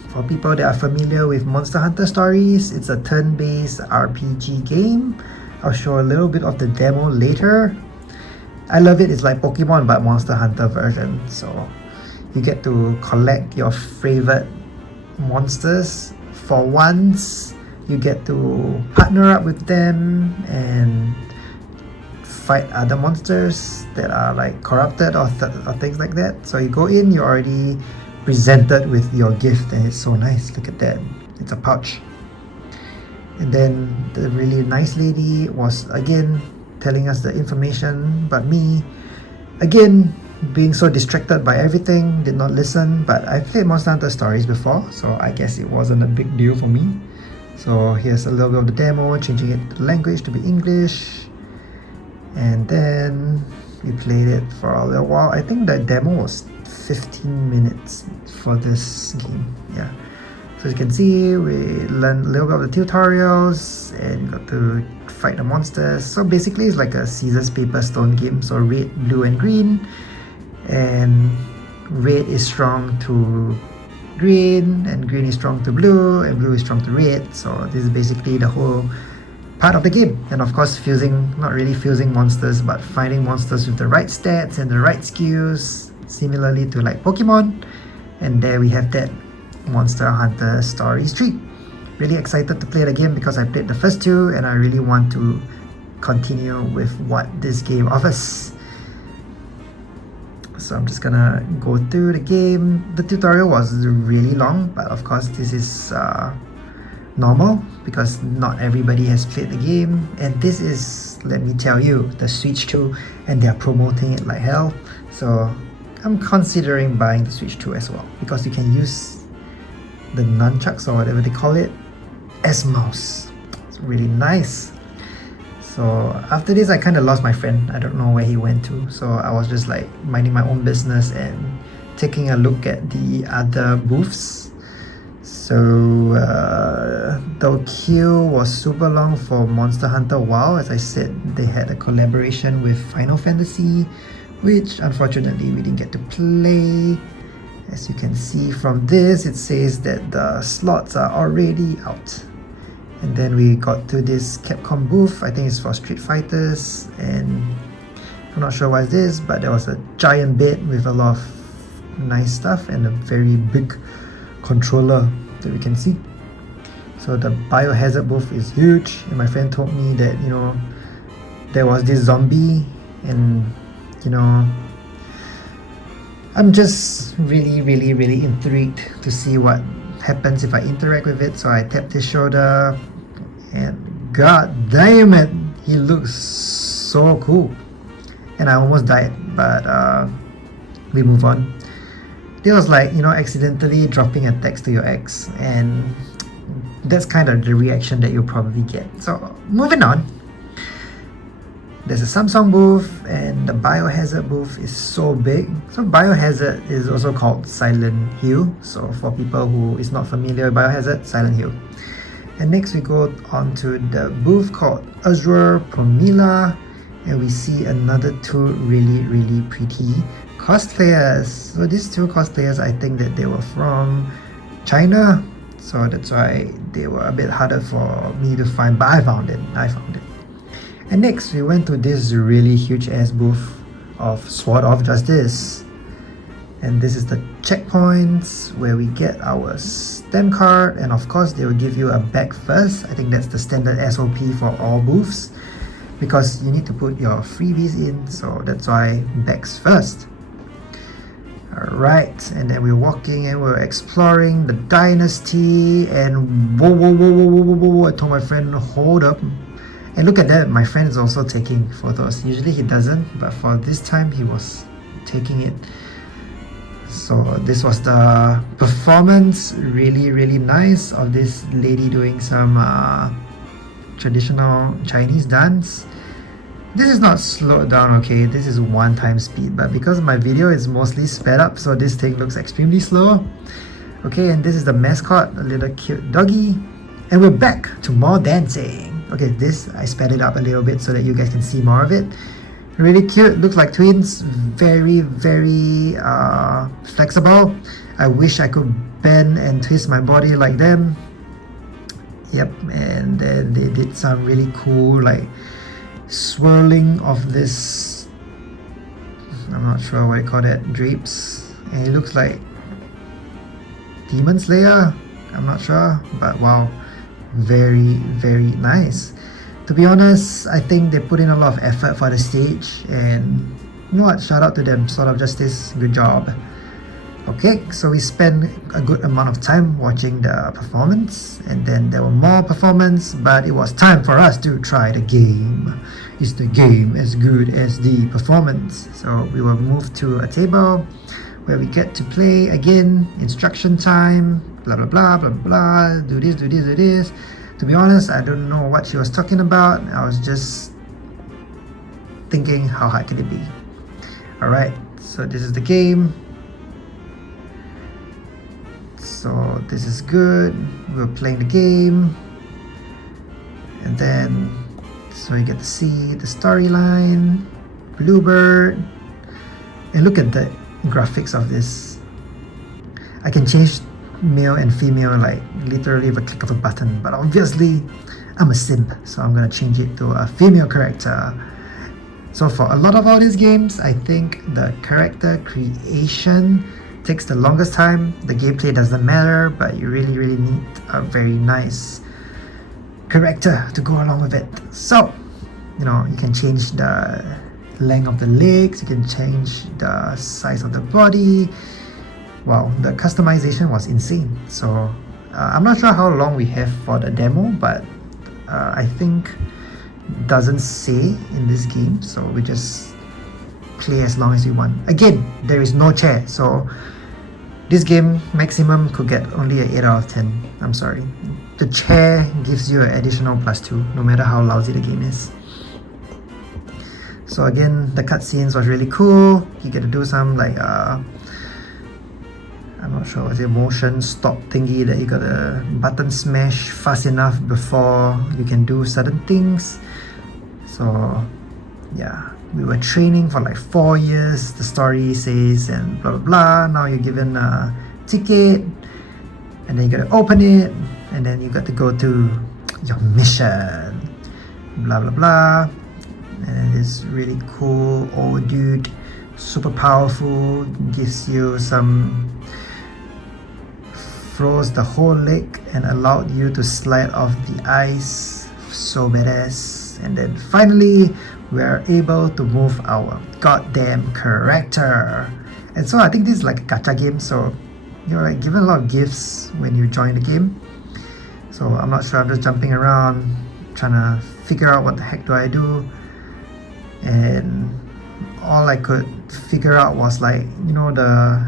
For people that are familiar with Monster Hunter Stories, it's a turn-based RPG game. I'll show a little bit of the demo later. I love it. It's like Pokemon but Monster Hunter version. So you get to collect your favorite monsters for once. You get to partner up with them and fight other monsters that are like corrupted or things like that. So you go in, you're already presented with your gift, and it's so nice. Look at that. It's a pouch. And then the really nice lady was again telling us the information, but me, again, being so distracted by everything, did not listen. But I played Monster Hunter Stories before, so I guess it wasn't a big deal for me. So here's a little bit of the demo, changing it to language to be English. And then we played it for a little while. I think the demo was 15 minutes for this game. Yeah. So as you can see, we learned a little bit of the tutorials and got to fight the monsters. So basically it's like a scissors, paper, stone game. So red, blue and green. And red is strong to green, and green is strong to blue, and blue is strong to red. So this is basically the whole part of the game. And of course not really fusing monsters, but finding monsters with the right stats and the right skills, similarly to like Pokemon. And there we have that Monster Hunter Stories 3. Really excited to play the game because I played the first 2 and I really want to continue with what this game offers. So I'm just gonna go through the game. The tutorial was really long, but of course this is normal because not everybody has played the game, and this is, let me tell you, the Switch 2, and they're promoting it like hell. So I'm considering buying the Switch 2 as well because you can use the nunchucks or whatever they call it as mouse. It's really nice. So after this I kind of lost my friend. I don't know where he went to, so I was just like minding my own business and taking a look at the other booths. So the queue was super long for Monster Hunter WoW. As I said, they had a collaboration with Final Fantasy, which unfortunately we didn't get to play. As you can see from this, it says that the slots are already out. And then we got to this Capcom booth. I think it's for Street Fighters, and I'm not sure what it is, but there was a giant bed with a lot of nice stuff and a very big controller that we can see. So the Biohazard booth is huge, and my friend told me that, you know, there was this zombie, and you know, I'm just really intrigued to see what happens if I interact with it. So I tapped his shoulder, and god damn it, he looks so cool. And I almost died, but we move on. It was like, you know, accidentally dropping a text to your ex, and that's kind of the reaction that you'll probably get. So moving on, there's a Samsung booth, and the Biohazard booth is so big. So Biohazard is also called Silent Hill. So for people who is not familiar with Biohazard, Silent Hill. And next we go on to the booth called Azure Promila, and we see another two really pretty cosplayers. So these two cosplayers, I think that they were from China, so that's why they were a bit harder for me to find, but I found it. And next we went to this really huge ass booth of Sword of Justice, and this is the checkpoints where we get our stamp card, and of course they will give you a bag first. I think that's the standard SOP for all booths, because you need to put your freebies in, so that's why bags first. Alright, and then we're walking and we're exploring the dynasty, and whoa, I told my friend, hold up. And look at that, my friend is also taking photos. Usually he doesn't, but for this time he was taking it. So this was the performance, really nice, of this lady doing some traditional Chinese dance. This is not slowed down, okay, this is 1x speed, but because my video is mostly sped up, so this thing looks extremely slow. Okay, and this is the mascot, a little cute doggy, and we're back to more dancing. Okay, this I sped it up a little bit so that you guys can see more of it. Really cute, looks like twins, very flexible. I wish I could bend and twist my body like them. Yep, and then they did some really cool like swirling of this, I'm not sure what you call that, drapes, and it looks like Demon Slayer, I'm not sure, but wow, very nice. To be honest, I think they put in a lot of effort for the stage, and you know what, shout out to them, Sword of Justice, good job. Okay, so we spent a good amount of time watching the performance, and then there were more performance, but it was time for us to try the game. Is the game as good as the performance? So we were moved to a table where we get to play again, instruction time, blah blah, do this. To be honest, I don't know what she was talking about. I was just thinking, how hard can it be? Alright, so this is the game. So this is good, we're playing the game, and then so you get to see the storyline, Bluebird, and look at the graphics of this. I can change male and female like literally with a click of a button, but obviously I'm a simp, so I'm gonna change it to a female character. So for a lot of all these games, I think the character creation takes the longest time. The gameplay doesn't matter, but you really need a very nice character to go along with it. So, you know, you can change the length of the legs, you can change the size of the body. Wow, the customization was insane. So I'm not sure how long we have for the demo, but I think it doesn't say in this game, so we just play as long as you want. Again, there is no chair, so this game maximum could get only an 8 out of 10. I'm sorry. The chair gives you an additional +2 no matter how lousy the game is. So again, the cutscenes was really cool. You get to do some like I'm not sure what's the motion stop thingy that you gotta button smash fast enough before you can do certain things. So yeah, we were training for like 4 years, the story says, and blah blah blah. Now you're given a ticket, and then you gotta open it, and then you got to go to your mission, blah blah blah. And this really cool old dude, super powerful, gives you some, froze the whole lake and allowed you to slide off the ice. So badass. And then finally we're able to move our goddamn character. And so I think this is like a gacha game, so you're like given a lot of gifts when you join the game. So I'm not sure, I'm just jumping around trying to figure out what the heck do I do. And all I could figure out was like, you know, the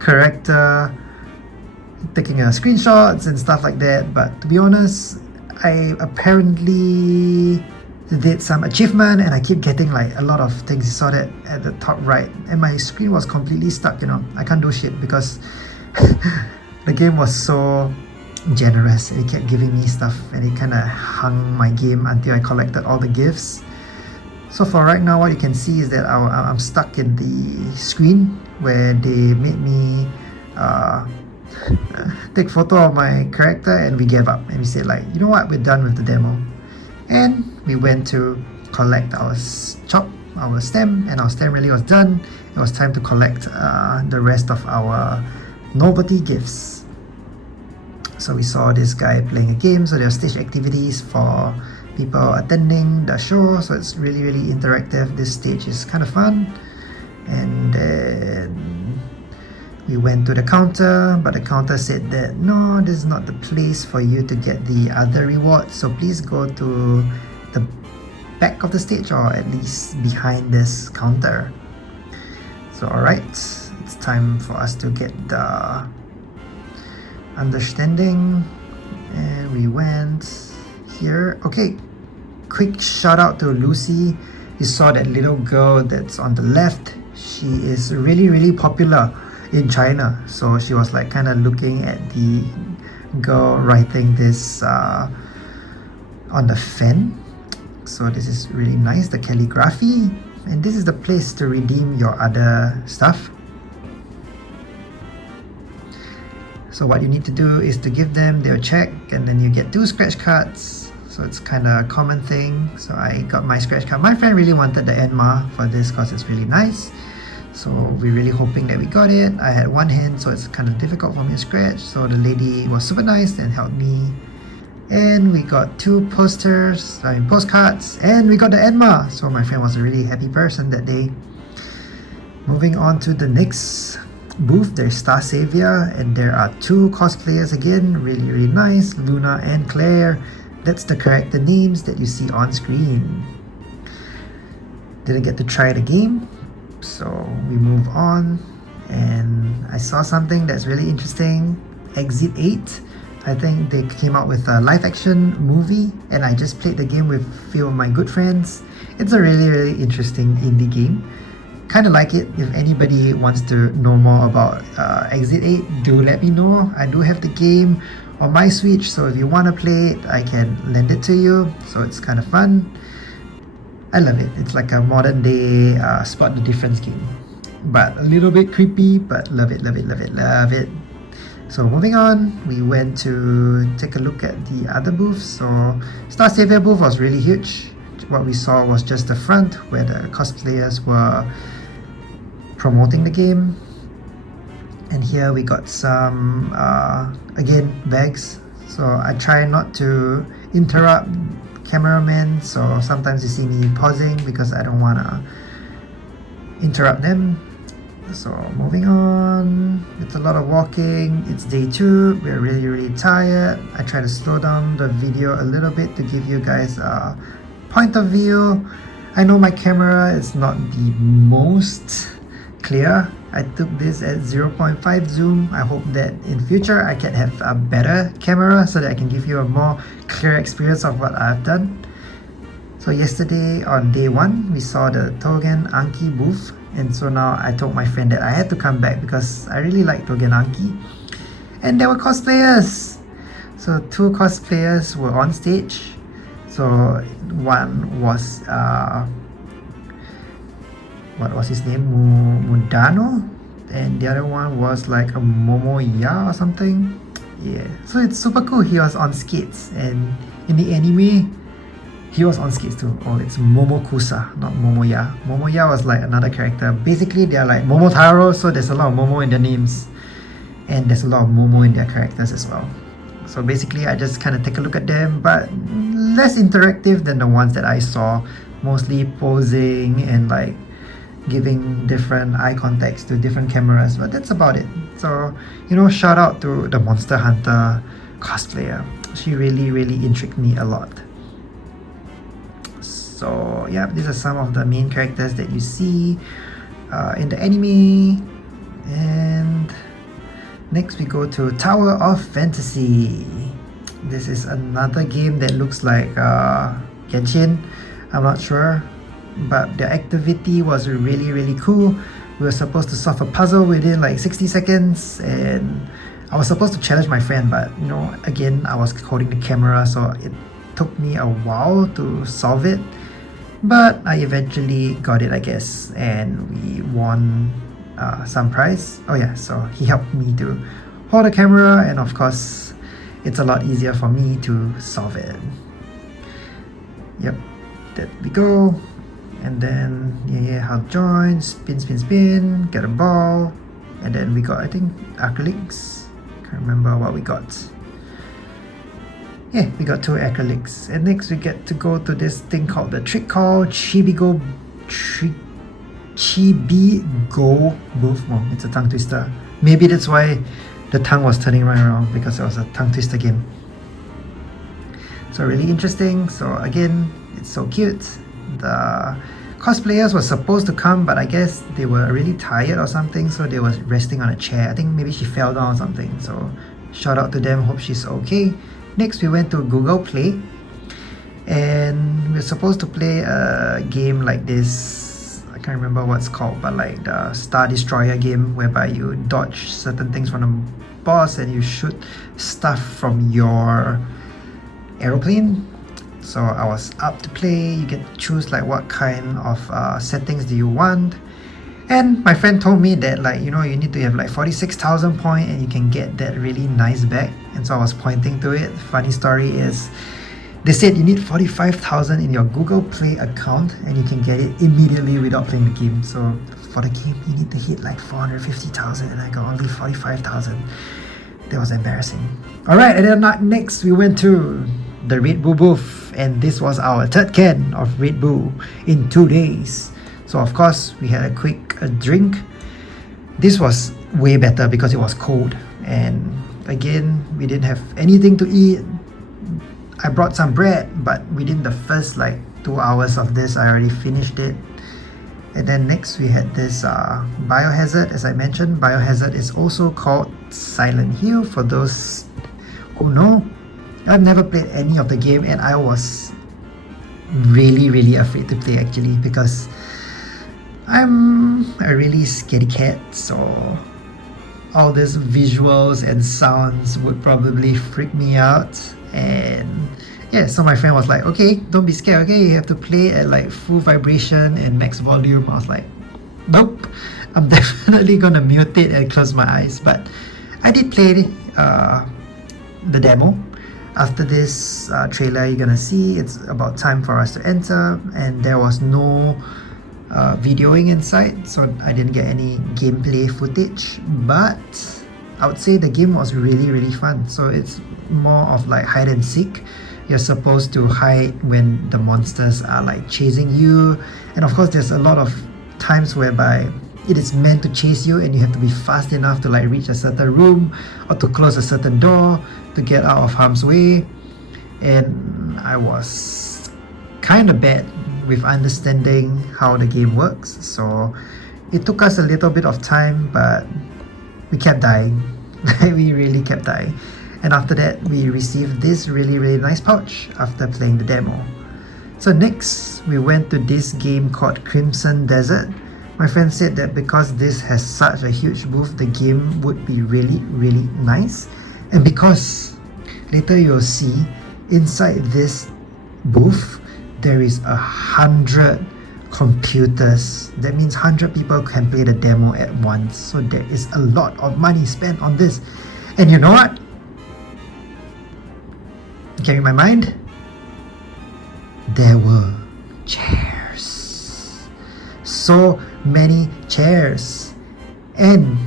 character taking screenshots and stuff like that. But to be honest, I apparently did some achievement and I keep getting like a lot of things. You saw that at the top right, and my screen was completely stuck, you know. I can't do shit because the game was so generous. It kept giving me stuff and it kind of hung my game until I collected all the gifts. So for right now, what you can see is that I'm stuck in the screen where they made me take photo of my character, and we gave up and we said like, you know what, we're done with the demo. And we went to collect our our stem, and our stem really was done. It was time to collect the rest of our novelty gifts. So we saw this guy playing a game, so there are stage activities for people attending the show, so it's really interactive. This stage is kind of fun. And then we went to the counter, but the counter said that no, this is not the place for you to get the other rewards, so please go to the back of the stage, or at least behind this counter. So alright, it's time for us to get the understanding, and we went here. Okay, quick shout out to Lucy. You saw that little girl that's on the left. She is really popular in China, so she was like kind of looking at the girl writing this on the fan. So this is really nice, the calligraphy, and this is the place to redeem your other stuff. So what you need to do is to give them their check, and then you get 2 scratch cards. So it's kind of a common thing. So I got my scratch card. My friend really wanted the Enma for this because it's really nice. So we're really hoping that we got it. I had one hand, so it's kind of difficult for me to scratch. So the lady was super nice and helped me. And we got 2 postcards, and we got the Enma. So my friend was a really happy person that day. Moving on to the next booth, there's Star Savior, and there are 2 cosplayers again, really nice, Luna and Claire. That's the character names that you see on screen. Didn't get to try the game, so we move on. And I saw something that's really interesting, Exit 8. I think they came out with a live action movie, and I just played the game with a few of my good friends. It's a really interesting indie game. Kind of like it. If anybody wants to know more about Exit 8, do let me know. I do have the game on my Switch, so if you want to play it, I can lend it to you. So it's kind of fun. I love it. It's like a modern day spot the difference game, but a little bit creepy, but love it. So moving on, we went to take a look at the other booths. So Star Savior booth was really huge. What we saw was just the front where the cosplayers were promoting the game. And here we got some again bags. So I try not to interrupt cameramen, so sometimes you see me pausing because I don't wanna interrupt them. So moving on, it's a lot of walking. It's day 2. We're really tired. I try to slow down the video a little bit to give you guys a point of view. I know my camera is not the most clear. I took this at 0.5 zoom. I hope that in future I can have a better camera so that I can give you a more clear experience of what I've done. So yesterday on day 1, we saw the Togen Anki booth, and so now I told my friend that I had to come back because I really like Togen Anki. And there were cosplayers. So 2 cosplayers were on stage. So one was what was his name? Mudano, and the other one was like a Momoya or something. Yeah, so it's super cool. He was on skates, and in the anime, he was on skates too. Oh, it's Momokusa, not Momoya. Momoya was like another character. Basically, they are like Momotaro, so there's a lot of Momo in their names, and there's a lot of Momo in their characters as well. So basically, I just kind of take a look at them, but less interactive than the ones that I saw. Mostly posing and like giving different eye contacts to different cameras, but that's about it. So, shout out to the Monster Hunter cosplayer. She really intrigued me a lot. So yeah, these are some of the main characters that you see in the anime. And next we go to Tower of Fantasy. This is another game that looks like Genshin. I'm not sure, but the activity was really cool. We were supposed to solve a puzzle within like 60 seconds, and I was supposed to challenge my friend, but again, I was holding the camera, so it took me a while to solve it, but I eventually got it, I guess, and we won some prize. Oh yeah, so he helped me to hold the camera, and of course it's a lot easier for me to solve it. Yep, there we go. And then I'll join, spin, get a ball, and then we got, I think, acrylics. Can't remember what we got. Yeah, we got 2 acrylics. And next we get to go to this thing called the trick call, Chibigo Booth. Oh, it's a tongue twister. Maybe that's why the tongue was turning right around, because it was a tongue twister game. So really interesting. So again, it's so cute. The cosplayers were supposed to come, but I guess they were really tired or something, so they were resting on a chair. I think maybe she fell down or something, so shout out to them, hope she's okay. Next we went to Google Play, and we're supposed to play a game like this. I can't remember what it's called, but like the Star Destroyer game, whereby you dodge certain things from the boss and you shoot stuff from your aeroplane. So I was up to play. You get to choose like what kind of settings do you want. And my friend told me that you need to have like 46,000 points and you can get that really nice bag. And so I was pointing to it. Funny story is, they said you need 45,000 in your Google Play account and you can get it immediately without playing the game. So for the game, you need to hit like 450,000 and I got only 45,000. That was embarrassing. Alright, and then next we went to the Red Bull booth, and this was our 3rd can of Red Bull in 2 days. So of course we had a quick drink. This was way better because it was cold, and again we didn't have anything to eat. I brought some bread, but within the first 2 hours of this I already finished it. And then next we had this Biohazard. As I mentioned, Biohazard is also called Silent Hill for those who know. I've never played any of the game, and I was really afraid to play actually, because I'm a really scaredy cat, so all these visuals and sounds would probably freak me out. And yeah, so my friend was like, okay, don't be scared, okay, you have to play at full vibration and max volume. I was like, nope, I'm definitely gonna mute it and close my eyes. But I did play the demo. After this trailer, you're gonna see it's about time for us to enter, and there was no videoing inside, so I didn't get any gameplay footage, but I would say the game was really fun. So it's more of hide and seek. You're supposed to hide when the monsters are chasing you, and of course there's a lot of times whereby it is meant to chase you and you have to be fast enough to reach a certain room or to close a certain door to get out of harm's way. And I was kind of bad with understanding how the game works, so it took us a little bit of time, but we kept dying. We really kept dying. And after that we received this really nice pouch after playing the demo. So next we went to this game called Crimson Desert. My friend said that because this has such a huge booth, the game would be really nice. And because later you'll see inside this booth there is 100 computers. That means 100 people can play the demo at once. So there is a lot of money spent on this. And you know what? Can you read my mind? There were chairs. So many chairs. And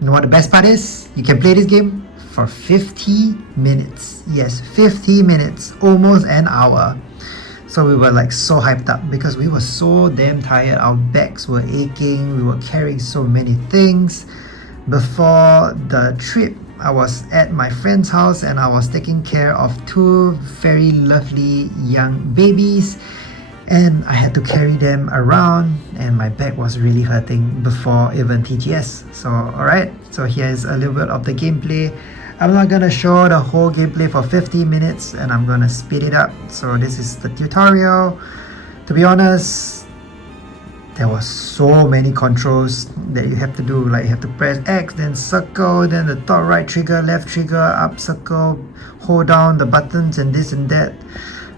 you know what the best part is? You can play this game for 50 minutes. Yes, 50 minutes, almost an hour. So we were like so hyped up because we were so damn tired. Our backs were aching. We were carrying so many things. Before the trip, I was at my friend's house and I was taking care of two very lovely young babies. And I had to carry them around and my back was really hurting before even TGS. So alright, so here's a little bit of the gameplay. I'm not gonna show the whole gameplay for 50 minutes and I'm gonna speed it up. So this is the tutorial. To be honest, there was so many controls that you have to do. Like you have to press X, then circle, then the top right trigger, left trigger, up circle, hold down the buttons and this and that.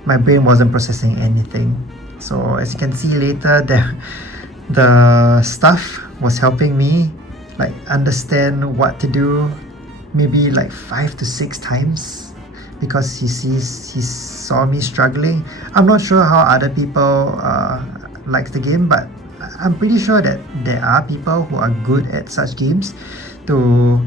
My brain wasn't processing anything. So as you can see later, the stuff was helping me like understand what to do, maybe like 5 to 6 times because he saw me struggling. I'm not sure how other people like the game, but I'm pretty sure that there are people who are good at such games to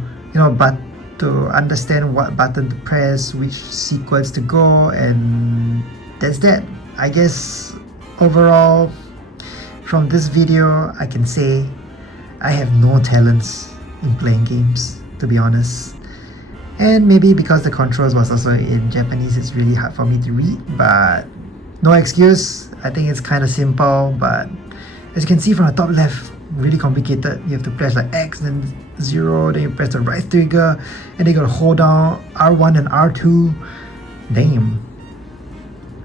to understand what button to press, which sequence to go, and that's that. I guess overall from this video I can say I have no talents in playing games, to be honest. And maybe because the controls was also in Japanese, it's really hard for me to read, but no excuse. I think it's kind of simple, but as you can see from the top left, really complicated. You have to press like X, then 0, then you press the right trigger, and then you gotta hold down R1 and R2. Damn.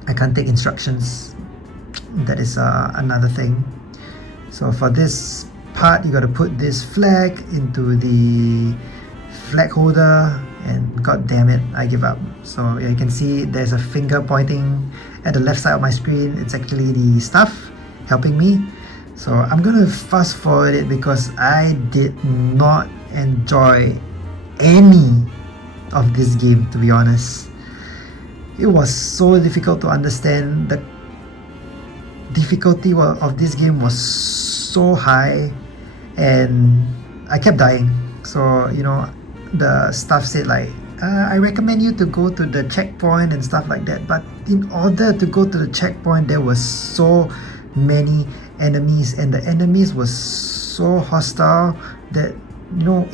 I can't take instructions. That is another thing. So for this part, you gotta put this flag into the flag holder, and god damn it, I give up. So yeah, you can see there's a finger pointing at the left side of my screen. It's actually the stuff helping me. So I'm gonna fast forward it because I did not enjoy any of this game, to be honest. It was so difficult to understand. The difficulty of this game was so high and I kept dying. So the stuff said like I recommend you to go to the checkpoint and stuff like that, but in order to go to the checkpoint there was so many enemies and the enemies was so hostile that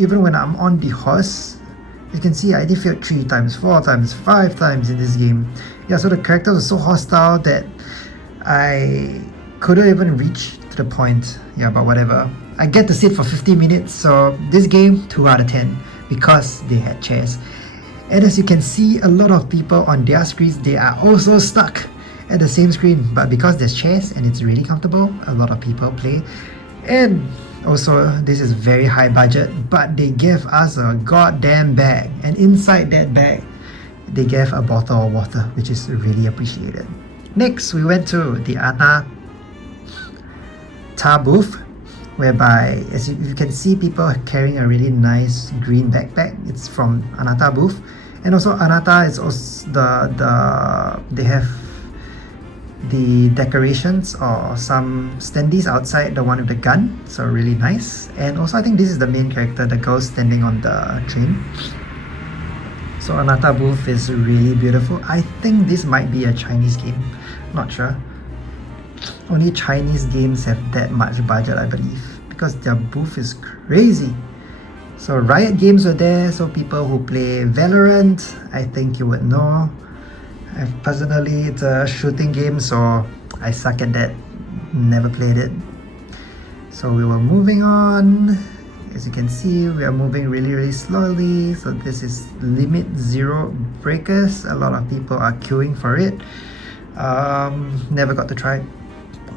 even when I'm on the horse, you can see I did fail 3 times, 4 times, 5 times in this game. Yeah, so the characters were so hostile that I couldn't even reach to the point. Yeah, but whatever. I get to sit for 50 minutes, so this game 2 out of 10 because they had chairs. And as you can see, a lot of people on their screens, they are also stuck at the same screen, but because there's chairs and it's really comfortable, a lot of people play. And also this is very high budget, but they gave us a goddamn bag, and inside that bag they gave a bottle of water, which is really appreciated. Next, we went to the Anata booth, whereby as you can see people carrying a really nice green backpack. It's from Anata booth. And also Anata is also they have the decorations or some standees outside, the one with the gun, so really nice. And also I think this is the main character, the girl standing on the train. So Anata booth is really beautiful. I think this might be a Chinese game, not sure. Only Chinese games have that much budget, I believe, because their booth is crazy. So Riot Games were there, so people who play Valorant, I think you would know. Personally, it's a shooting game, so I suck at that, never played it. So we were moving on. As you can see, we are moving really slowly. So this is Limit Zero Breakers. A lot of people are queuing for it. Never got to try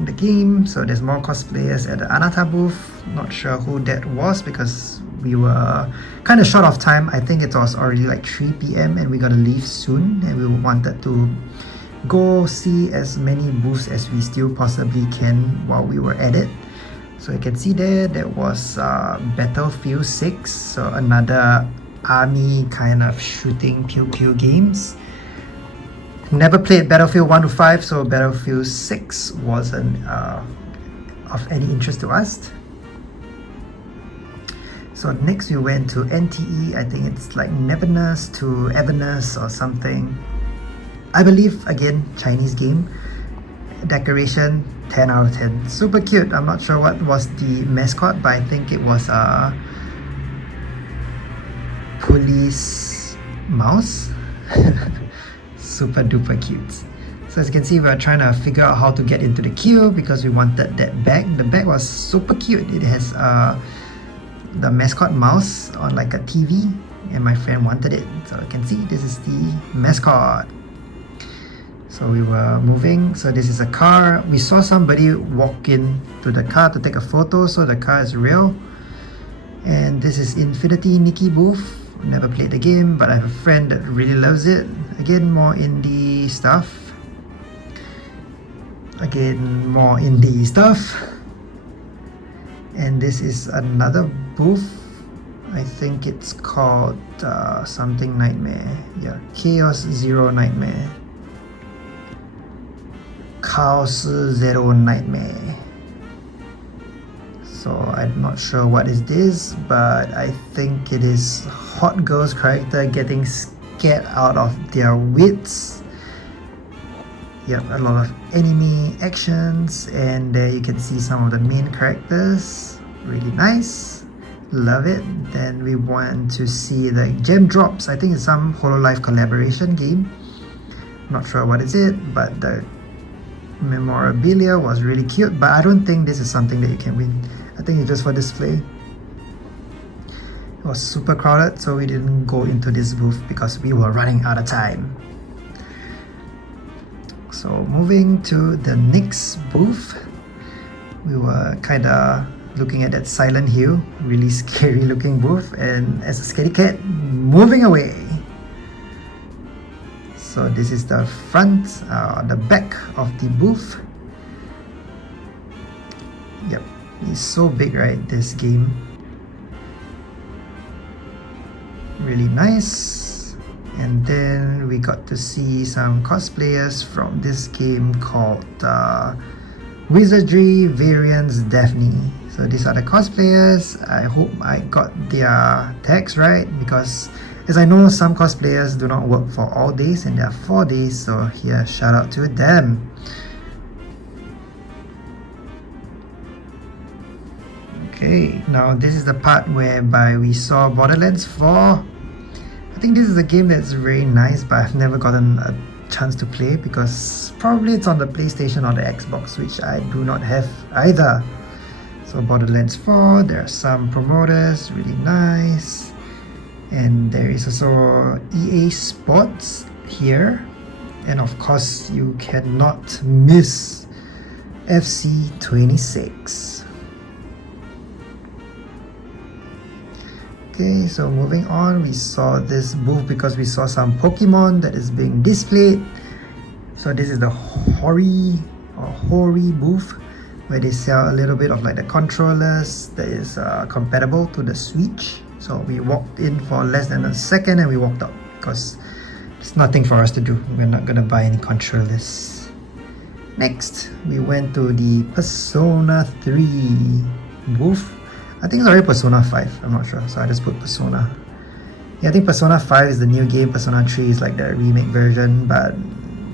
the game. So there's more cosplayers at the Anata booth. Not sure who that was because we were kind of short of time. I think it was already like 3 p.m. and we gotta leave soon, and we wanted to go see as many booths as we still possibly can while we were at it. So you can see there was Battlefield 6, so another army kind of shooting pew games. Never played Battlefield 1 to 5, so Battlefield 6 wasn't of any interest to us. So next we went to NTE, I think it's like Neverness to Everness or something. I believe, again, Chinese game. Decoration, 10 out of 10. Super cute. I'm not sure what was the mascot, but I think it was a police mouse. Super duper cute. So as you can see, we are trying to figure out how to get into the queue because we wanted that bag. The bag was super cute. It has the mascot mouse on like a TV, and my friend wanted it. So you can see this is the mascot. So we were moving. So this is a car. We saw somebody walk in to the car to take a photo, so the car is real. And this is Infinity Nikki booth. Never played the game, but I have a friend that really loves it. Again, more indie stuff. Again, more indie stuff. And this is another booth. I think it's called something Nightmare. Yeah, Chaos Zero Nightmare. Chaos Zero Nightmare. So I'm not sure what is this, but I think it is hot girl's character getting scared out of their wits. Yep, a lot of enemy actions, and there you can see some of the main characters. Really nice, love it. Then we want to see the gem drops. I think it's some Hololive collaboration game. Not sure what is it, but the memorabilia was really cute, but I don't think this is something that you can win. I think it's just for display. It was super crowded, so we didn't go into this booth because we were running out of time. So moving to the next booth, we were kinda looking at that Silent Hill, really scary looking booth, and as a scaredy cat, moving away. So this is the front, the back of the booth. Yep, it's so big, right, this game. Really nice. And then we got to see some cosplayers from this game called Wizardry Variants Daphne. So these are the cosplayers. I hope I got their tags right, because as I know, some cosplayers do not work for all days and there are 4 days, so here, shout out to them. Okay, now this is the part whereby we saw Borderlands 4. I think this is a game that's very nice, but I've never gotten a chance to play because probably it's on the PlayStation or the Xbox, which I do not have either. So Borderlands 4, there are some promoters, really nice. And there is also EA Sports here. And of course, you cannot miss FC 26. Okay, so moving on, we saw this booth because we saw some Pokemon that is being displayed. So this is the Hori booth, where they sell a little bit of like the controllers that is compatible to the Switch. So we walked in for less than a second and we walked out because there's nothing for us to do. We're not gonna buy any controllers. Next, we went to the Persona 3 booth. I think it's already Persona 5, I'm not sure, so I just put Persona. Yeah, I think Persona 5 is the new game, Persona 3 is like the remake version, but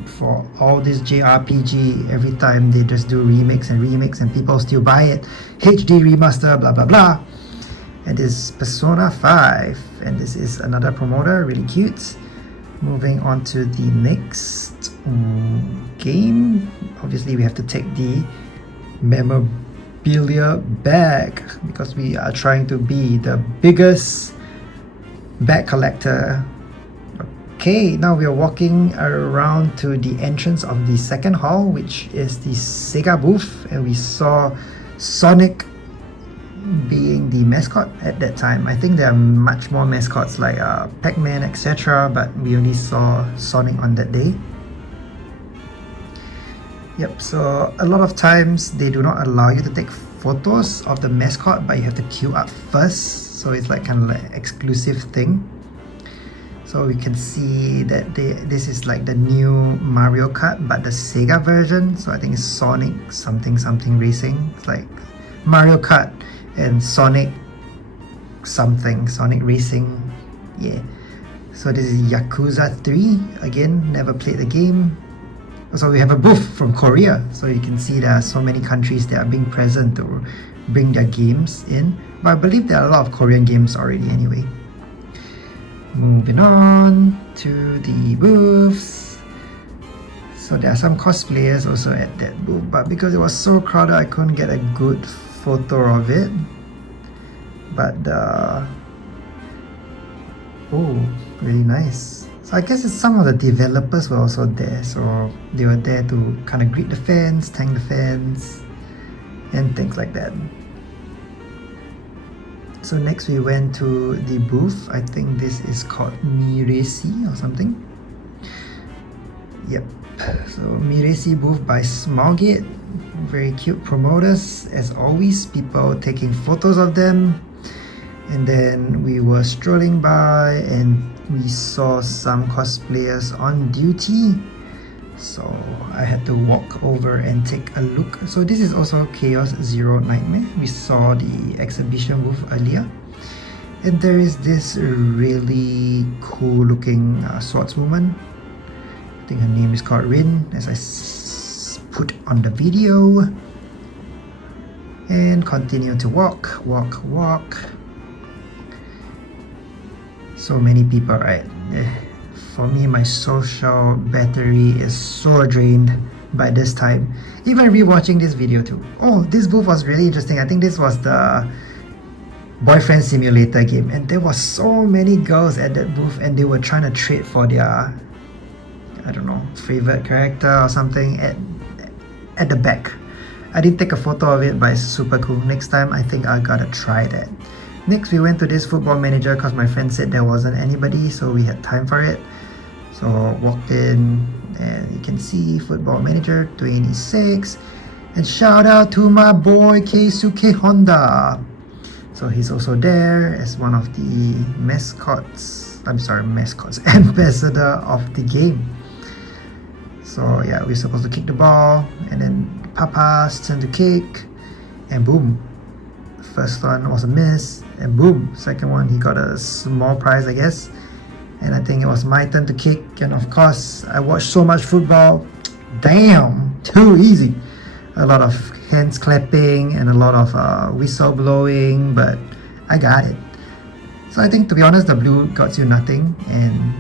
for all this JRPG, every time they just do remakes and people still buy it. HD remaster, blah blah blah. And this is Persona 5, and this is another promoter, really cute. Moving on to the next game. Obviously we have to take the memorabilia bag because we are trying to be the biggest bag collector. Okay, now we are walking around to the entrance of the second hall, which is the Sega booth, and we saw Sonic being the mascot at that time. I think there are much more mascots like Pac-Man, etc., but we only saw Sonic on that day. Yep, so a lot of times they do not allow you to take photos of the mascot, but you have to queue up first. So it's like kind of like exclusive thing. So we can see that this is like the new Mario Kart, but the Sega version. So I think it's Sonic something racing. It's like Mario Kart and Sonic something, Sonic Racing. Yeah. So this is Yakuza 3. Again, never played the game. So we have a booth from Korea. So you can see there are so many countries that are being present to bring their games in. But I believe there are a lot of Korean games already anyway. Moving on to the booths. So there are some cosplayers also at that booth, but because it was so crowded, I couldn't get a good photo of it. But oh, really nice. So I guess it's some of the developers were also there. So they were there to kind of greet the fans, thank the fans, and things like that. So next we went to the booth. I think this is called Miresi or something. Yep. So Miresi booth by Smallgate. Very cute promoters. As always, people taking photos of them. And then we were strolling by and we saw some cosplayers on duty. So I had to walk over and take a look. So this is also Chaos Zero Nightmare. We saw the exhibition booth earlier. And there is this really cool looking swordswoman. I think her name is called Rin, as I put on the video. And continue to walk. So many people, right? For me, my social battery is so drained by this time. Even rewatching this video too. Oh, this booth was really interesting. I think this was the boyfriend simulator game, and there was so many girls at that booth, and they were trying to trade for their, I don't know, favorite character or something at the back. I didn't take a photo of it, but it's super cool. Next time, I think I gotta try that. Next, we went to this football manager because my friend said there wasn't anybody, so we had time for it. So walked in and you can see football manager 26, and shout out to my boy Keisuke Honda. So he's also there as one of the mascots, ambassador of the game. So yeah, we're supposed to kick the ball, and then Papa's turn to kick, and boom, first one was a miss, and boom, second one he got a small prize, I guess. And I think it was my turn to kick, and of course I watched so much football, damn, too easy. A lot of hands clapping and a lot of whistle blowing, but I got it. So I think, to be honest, the blue got you nothing and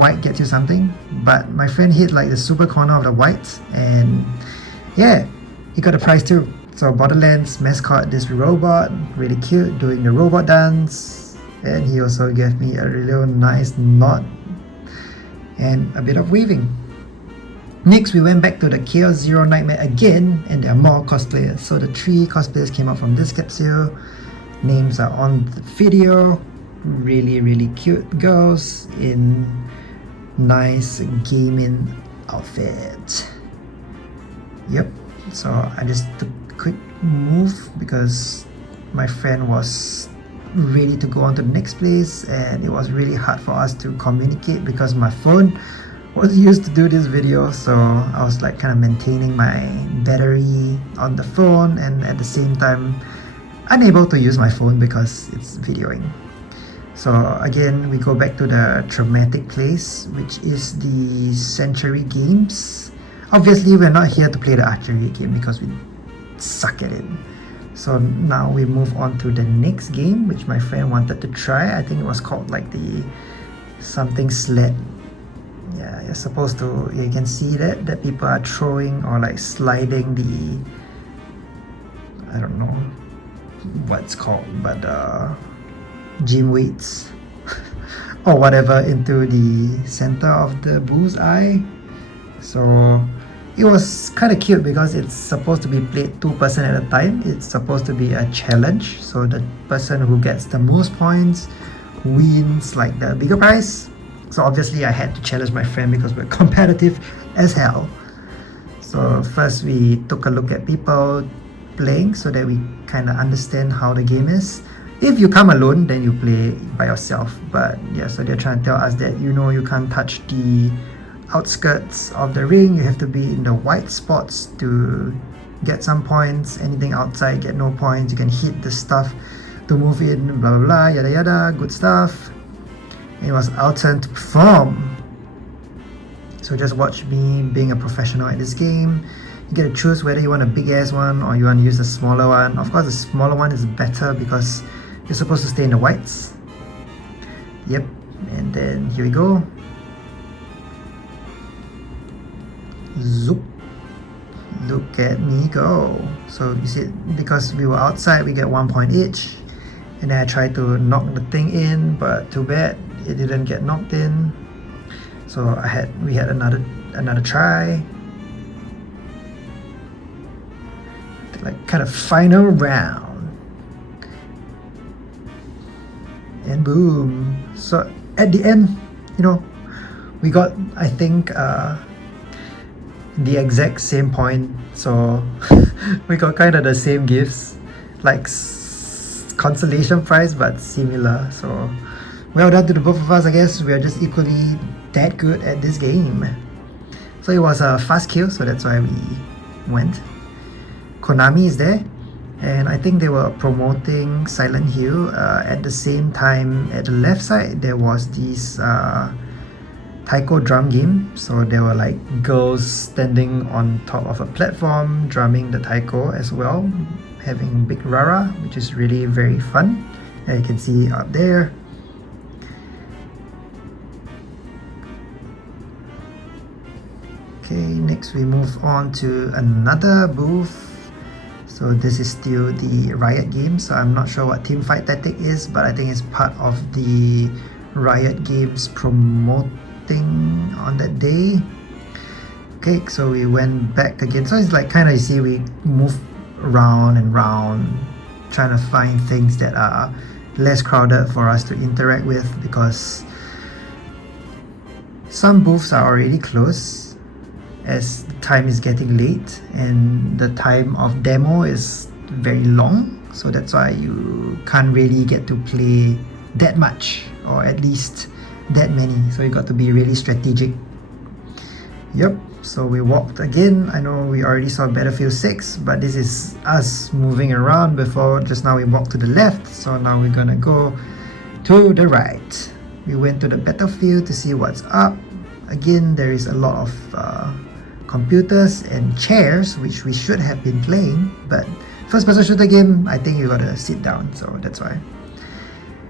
white gets you something, but my friend hit like the super corner of the white, and yeah, he got a prize too. So Borderlands mascot, this robot, really cute, doing the robot dance, and he also gave me a really nice nod and a bit of waving. Next, we went back to the Chaos Zero Nightmare again, and there are more cosplayers. So the 3 cosplayers came out from this capsule. Names are on the video. Really cute girls in nice gaming outfits. Yep, so I just took a quick move because my friend was ready to go on to the next place, and it was really hard for us to communicate because my phone was used to do this video. So I was like kind of maintaining my battery on the phone, and at the same time unable to use my phone because it's videoing. So again, we go back to the traumatic place, which is the Century Games. Obviously, we're not here to play the archery game because we suck at it. So now we move on to the next game, which my friend wanted to try. I think it was called like the something sled. Yeah, you're supposed to, you can see that people are throwing or like sliding the, I don't know what it's called, but gym weights or whatever into the center of the bullseye. So it was kind of cute because it's supposed to be played 2 person at a time. It's supposed to be a challenge, so the person who gets the most points wins like the bigger prize. So obviously I had to challenge my friend because we're competitive as hell. So first we took a look at people playing so that we kind of understand how the game is. If you come alone, then you play by yourself. But yeah, so they're trying to tell us that you can't touch the outskirts of the ring. You have to be in the white spots to get some points. Anything outside, get no points. You can hit the stuff to move in, blah blah blah, yada yada, good stuff. It was our turn to perform. So just watch me being a professional at this game. You get to choose whether you want a big ass one or you want to use a smaller one. Of course, the smaller one is better because you're supposed to stay in the whites. Yep, and then here we go. Zoop. Look at me go. So you see, because we were outside, we get 1 point each. And then I tried to knock the thing in, but too bad it didn't get knocked in. So we had another try. Like kind of final round. And boom. So at the end, we got, I think, the exact same point. So we got kind of the same gifts, like consolation prize, but similar. So well done to the both of us. I guess we are just equally that good at this game. So it was a fast kill, so that's why we went. Konami is there, and I think they were promoting Silent Hill. At the same time, at the left side there was this taiko drum game. So there were like girls standing on top of a platform drumming the taiko as well, having big rara, which is really very fun. And you can see up there. Okay, next we move on to another booth. So this is still the Riot game. So I'm not sure what Teamfight Tactic is, but I think it's part of the Riot games promoting on that day. Okay, so we went back again. So it's like kind of, you see, we move round and round, trying to find things that are less crowded for us to interact with, because some booths are already closed as the time is getting late and the time of demo is very long. So that's why you can't really get to play that much, or at least that many. So you got to be really strategic. Yep, so we walked again. I know we already saw Battlefield 6, but this is us moving around. Before, just now we walked to the left, so now we're gonna go to the right. We went to the battlefield to see what's up. Again, there is a lot of computers and chairs, which we should have been playing, but first person shooter game, I think you gotta sit down, so that's why.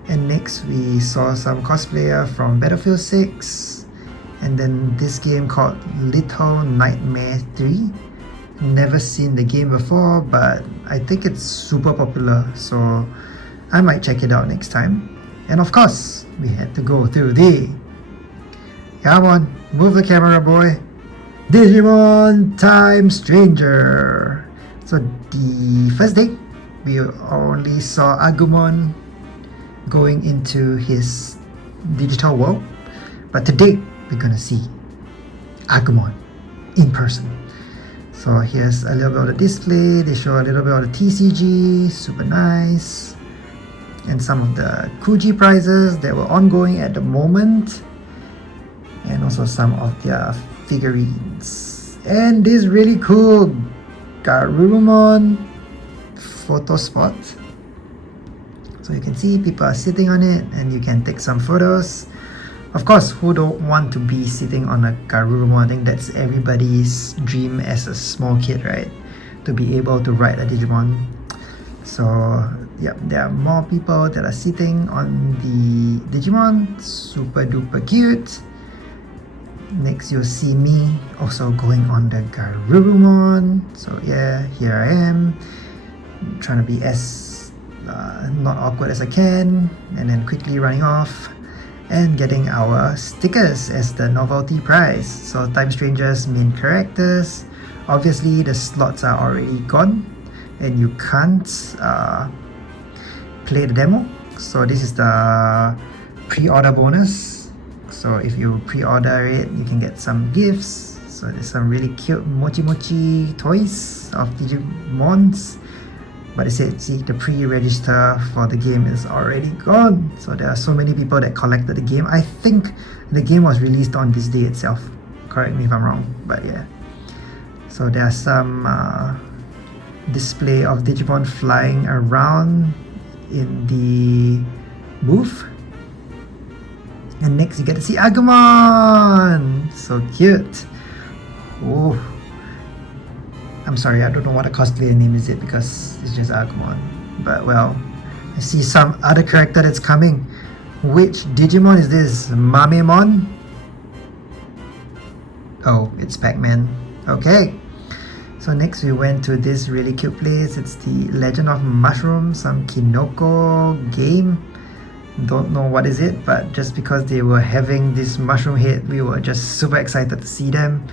And next we saw some cosplayer from Battlefield 6, and then this game called Little Nightmare 3. Never seen the game before, but I think it's super popular, so I might check it out next time. And of course, we had to go through the, come on, move the camera boy, Digimon Time Stranger. So the first day, we only saw Agumon going into his digital world, but today we're gonna see Agumon in person. So here's a little bit of the display. They show a little bit of the TCG, super nice, and some of the Kuji prizes that were ongoing at the moment, and also some of their figurines. And this really cool Garurumon photo spot. So you can see people are sitting on it and you can take some photos. Of course, who don't want to be sitting on a Garurumon? I think that's everybody's dream as a small kid, right? To be able to ride a Digimon. So yeah, there are more people that are sitting on the Digimon. Super duper cute. Next, you'll see me also going on the Garurumon. So yeah, here I am, trying to be as not awkward as I can, and then quickly running off and getting our stickers as the novelty prize. So Time Stranger's main characters. Obviously, the slots are already gone, and you can't play the demo. So this is the pre-order bonus. So if you pre-order it, you can get some gifts. So there's some really cute mochi mochi toys of Digimons. But it said, see, the pre-register for the game is already gone. So there are so many people that collected the game. I think the game was released on this day itself. Correct me if I'm wrong, but yeah. So there are some display of Digimon flying around in the booth. And next you get to see Agumon! So cute! Oh, I'm sorry, I don't know what a cosplayer name is it because it's just Agumon. But well, I see some other character that's coming. Which Digimon is this? Mamemon? Oh, it's Pac-Man. Okay. So next we went to this really cute place. It's the Legend of Mushroom, some Kinoko game. Don't know what is it, but just because they were having this mushroom head, we were just super excited to see them.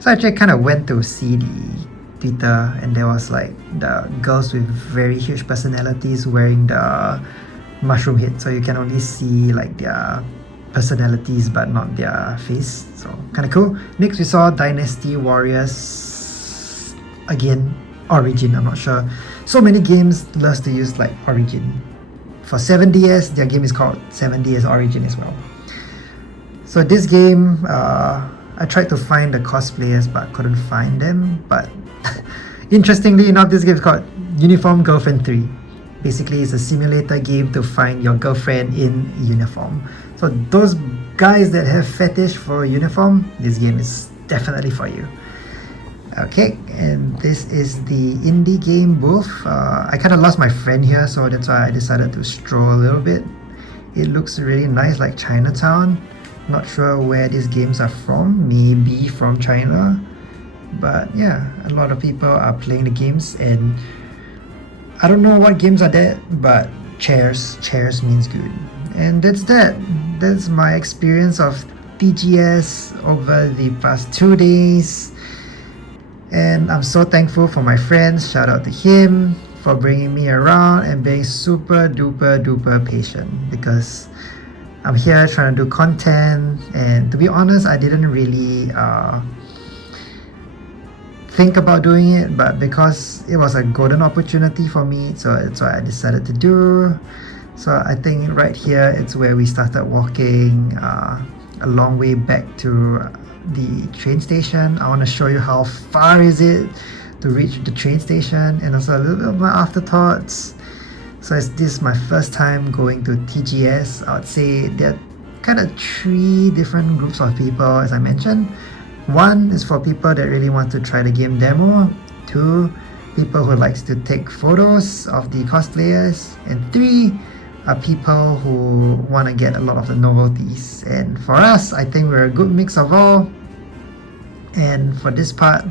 So I actually kind of went to see the Twitter, and there was like the girls with very huge personalities wearing the mushroom head, so you can only see like their personalities but not their face. So kind of cool. Next we saw Dynasty Warriors. Again, Origin, I'm not sure. So many games loves to use like Origin. For 7DS, their game is called 7DS Origin as well. So this game, I tried to find the cosplayers but couldn't find them. But interestingly enough, this game is called Uniform Girlfriend 3. Basically, it's a simulator game to find your girlfriend in uniform. So those guys that have fetish for uniform, this game is definitely for you. Okay, and this is the indie game booth. I kind of lost my friend here, so that's why I decided to stroll a little bit. It looks really nice, like Chinatown. Not sure where these games are from, maybe from China. But yeah, a lot of people are playing the games, and I don't know what games are that, but chairs means good. And that's that. That's my experience of TGS over the past 2 days. And I'm so thankful for my friends, shout out to him for bringing me around and being super duper patient, because I'm here trying to do content, and to be honest, I didn't really think about doing it, but because it was a golden opportunity for me, so that's what I decided to do. So I think right here it's where we started walking a long way back to the train station. I want to show you how far is it to reach the train station, and also a little bit of my afterthoughts. So is this my first time going to TGS? I would say there are kind of 3 different groups of people, as I mentioned. 1 is for people that really want to try the game demo. 2, people who likes to take photos of the cosplayers. And 3 are people who want to get a lot of the novelties. And for us, I think we're a good mix of all. And for this part,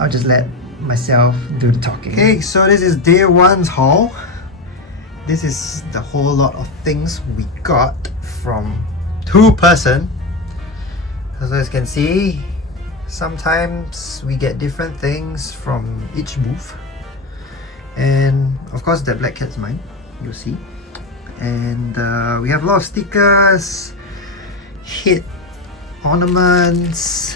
I'll just let myself do the talking. Okay, so this is day 1's haul. This is the whole lot of things we got from 2-person. So as you can see, sometimes we get different things from each booth. And of course the black cat's mine, you'll see. And we have a lot of stickers, head ornaments,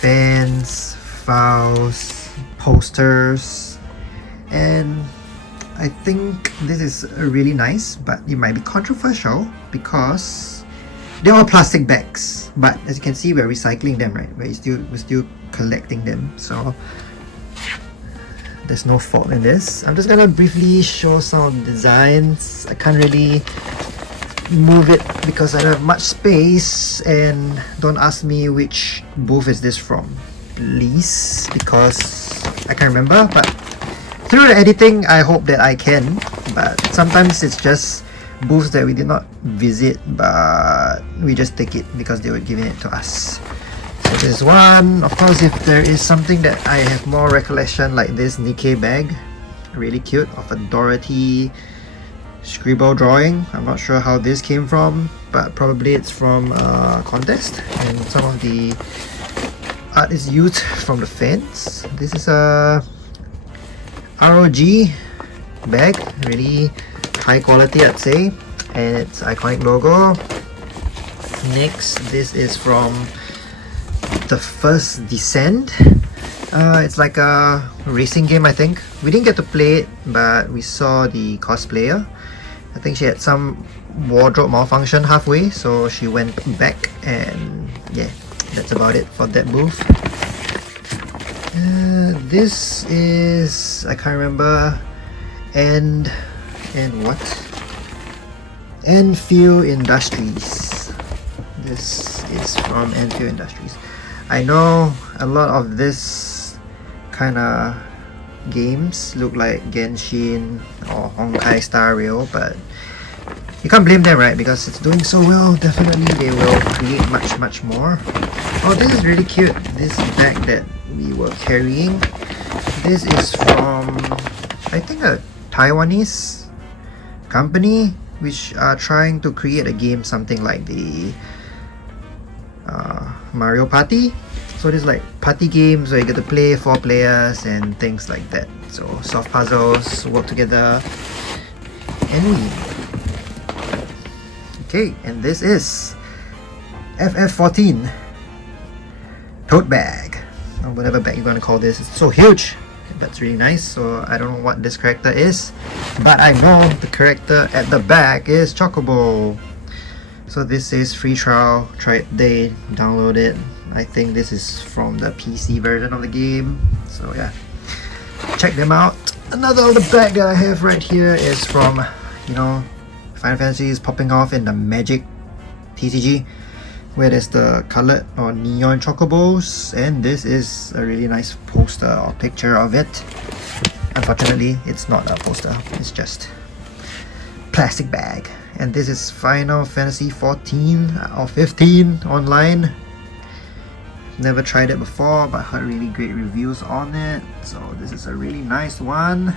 fans, files, posters, and I think this is really nice, but it might be controversial because they're all plastic bags. But as you can see, we're recycling them, right? We're still collecting them, so there's no fault in this. I'm just gonna briefly show some of the designs. I can't really move it because I don't have much space, and don't ask me which booth is this from, please, because I can't remember. But through the editing, I hope that I can, but sometimes it's just booths that we did not visit, but we just take it because they were giving it to us. So this one, of course, if there is something that I have more recollection, like this Nikkei bag, really cute, of a Dorothy scribble drawing. I'm not sure how this came from, but probably it's from a contest, and some of the art is used from the fans. This is a ROG bag, really high quality, I'd say, and its iconic logo. Next, this is from the first Descent. It's like a racing game, I think. We didn't get to play it, but we saw the cosplayer. I think she had some wardrobe malfunction halfway, so she went back, and yeah, that's about it for that booth. This is, I can't remember, and what? Enfield Industries. This is from Enfield Industries. I know a lot of this kind of games look like Genshin or Honkai Star Rail, but you can't blame them, right? Because it's doing so well. Definitely they will create much more. Oh, this is really cute. This bag that we were carrying, this is from, I think, a Taiwanese company which are trying to create a game something like the Mario Party. So there's like party games where you get to play 4 players and things like that. So soft puzzles, work together, and win. Okay, and this is FF14 tote bag, or whatever bag you're gonna call this. It's so huge. That's really nice. So I don't know what this character is, but I know the character at the back is Chocobo. So this is free trial, try it today, download it. I think this is from the PC version of the game. So yeah, check them out. Another other bag that I have right here is from, you know, Final Fantasy is popping off in the Magic TCG, where there's the colored or neon chocobos, and this is a really nice poster or picture of it. Unfortunately, it's not a poster, it's just plastic bag. And this is Final Fantasy 14 or 15 online. Never tried it before, but heard really great reviews on it, so this is a really nice one.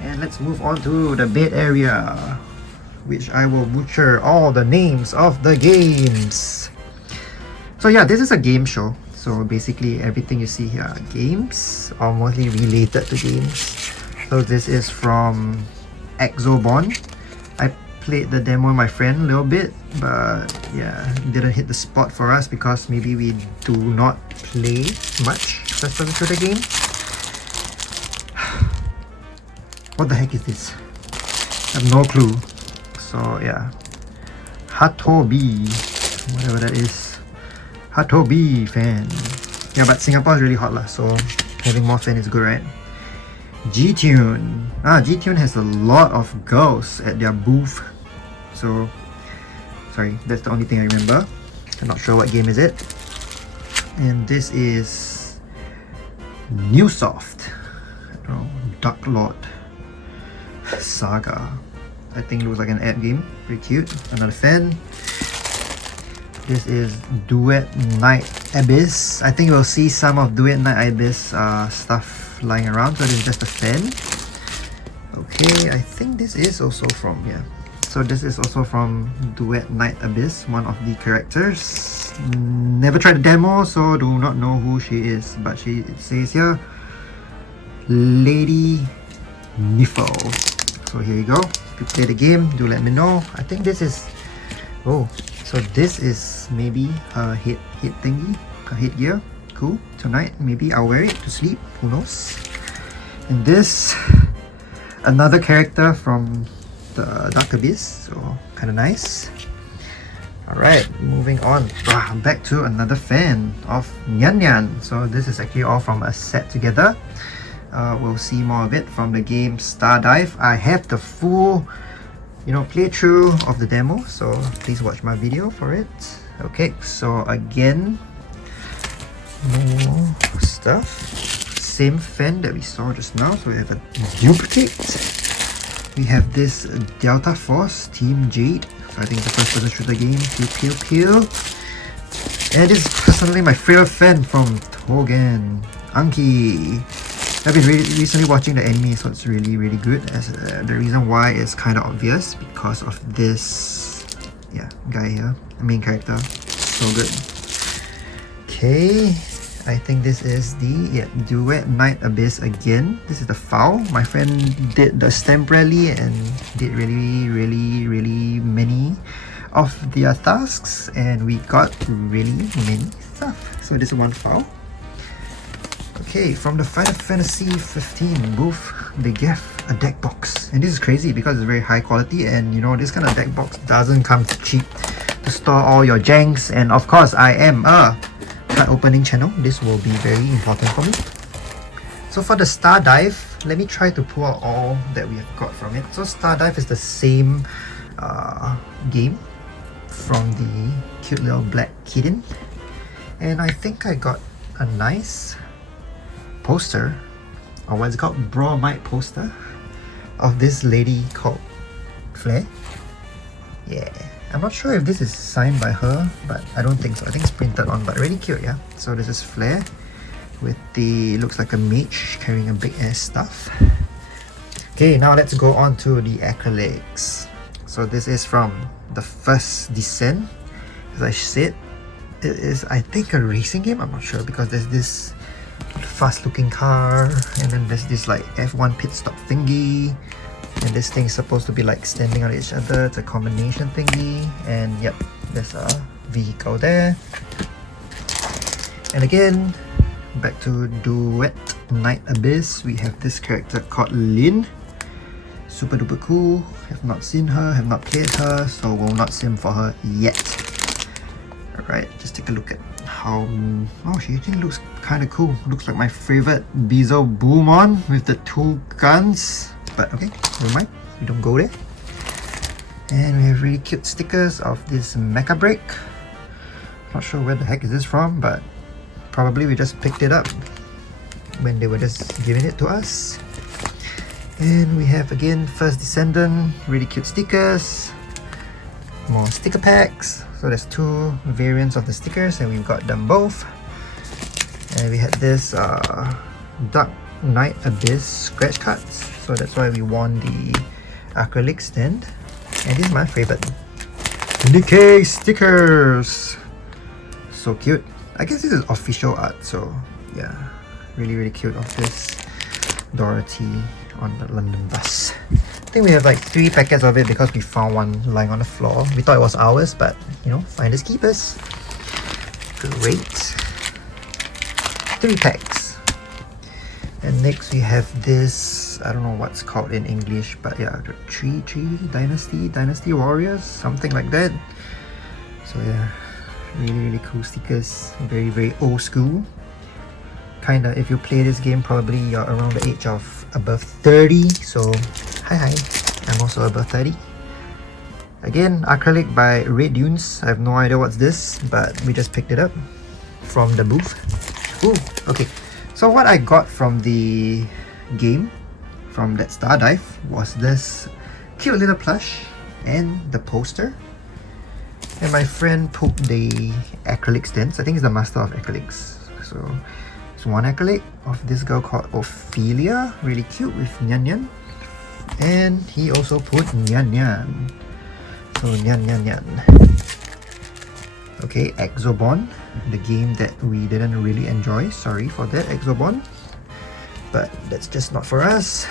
And let's move on to the bed area, which I will butcher all the names of the games. So yeah, this is a game show, so basically everything you see here are games or mostly related to games. So this is from Exobon. I played the demo with my friend a little bit, but yeah, didn't hit the spot for us because maybe we do not play much first-person shooter game. What the heck is this? I have no clue. So yeah, Hatobi, whatever that is, Hatobi fan. Yeah, but Singapore is really hot lah, so having more fan is good, right? G-Tune. G-Tune has a lot of girls at their booth. So, sorry, that's the only thing I remember. I'm not sure what game is it. And this is Newsoft. I don't know, Dark Lord Saga. I think it looks like an ad game. Pretty cute. Another fan. This is Duet Night Abyss. I think we'll see some of Duet Night Abyss stuff lying around. So this is just a fan. Okay, I think this is also from, yeah. So this is also from Duet Night Abyss, one of the characters. Never tried the demo, so do not know who she is. But it says here, Lady Niffle. So here you go. If you play the game, do let me know. I think this is, oh, so this is maybe a head thingy, a headgear. Cool. Tonight, maybe I'll wear it to sleep. Who knows? And this, another character from the Dark Abyss. So kind of nice. Alright, moving on. Back to another fan of Nyan Nyan. So this is actually all from a set together. We'll see more of it from the game Stardive. I have the full, playthrough of the demo, so please watch my video for it. Okay, so again, more stuff. Same fan that we saw just now, so we have a duplicate. We have this Delta Force Team Jade. So I think it's the first person shooter game. Pew pew pew. And this is personally my favorite fan from Togen, Anki. I've been recently watching the anime, so it's really good. As the reason why is kind of obvious because of this, guy here, the main character. So good. Okay, I think this is the Duet Night Abyss again. This is the FAO. My friend did the stamp rally and did really many of their tasks, and we got really many stuff. So this is one file. Okay, from the Final Fantasy 15 booth, they gave a deck box. And this is crazy because it's very high quality, and you know, this kind of deck box doesn't come cheap to store all your janks. And of course, I am a card opening channel. This will be very important for me. So for the Star Dive, let me try to pull out all that we have got from it. So Star Dive is the same game from the cute little black kitten. And I think I got a nice poster, or what's it called, bromide poster of this lady called Flair. Yeah, I'm not sure if this is signed by her, but I don't think so. I think it's printed on, but really cute, yeah. So this is Flair with the, looks like a mage carrying a big ass staff. Okay, now let's go on to the acrylics. So this is from the first Descent. As I said, it is, I think, a racing game. I'm not sure because there's this fast looking car, and then there's this like F1 pit stop thingy, and this thing's supposed to be like standing on each other. It's a combination thingy, and yep, there's a vehicle there. And again, back to Duet Night Abyss, we have this character called Lin. Super duper cool. Have not seen her, have not played her, so will not sim for her yet. Alright, just take a look at how... oh, she actually looks kind of cool. Looks like my favorite Bezo Boomon with the two guns. But okay, never mind, we don't go there. And we have really cute stickers of this Mecha Break. Not sure where the heck is this from, but probably we just picked it up when they were just giving it to us. And we have again First Descendant, really cute stickers. More sticker packs. So there's two variants of the stickers and we've got them both. And we had this Dark Night Abyss scratch cards. So that's why we won the acrylic stand. And this is my favorite. Nikkei stickers! So cute. I guess this is official art, so yeah. Really cute of this Dorothy on the London bus. I think we have like 3 packets of it because we found one lying on the floor. We thought it was ours, but you know, finders keepers. Great. 3 packs. And next we have this, I don't know what's called in English, but yeah, the Tree Dynasty Warriors, something like that. So yeah, really cool stickers. Very old school. Kinda, if you play this game, probably you're around the age of above 30. So hi, I'm also above 30. Again, acrylic by Red Dunes. I have no idea what's this, but we just picked it up from the booth. Ooh, okay. So what I got from the game, from that Star Dive, was this cute little plush and the poster. And my friend put the acrylic stands. I think it's the master of acrylics. So it's one acrylic of this girl called Ophelia, really cute with Nyan Nyan. And he also put Nyan Nyan. So Nyan. Okay, Exobon, the game that we didn't really enjoy. Sorry for that, Exobon. But that's just not for us.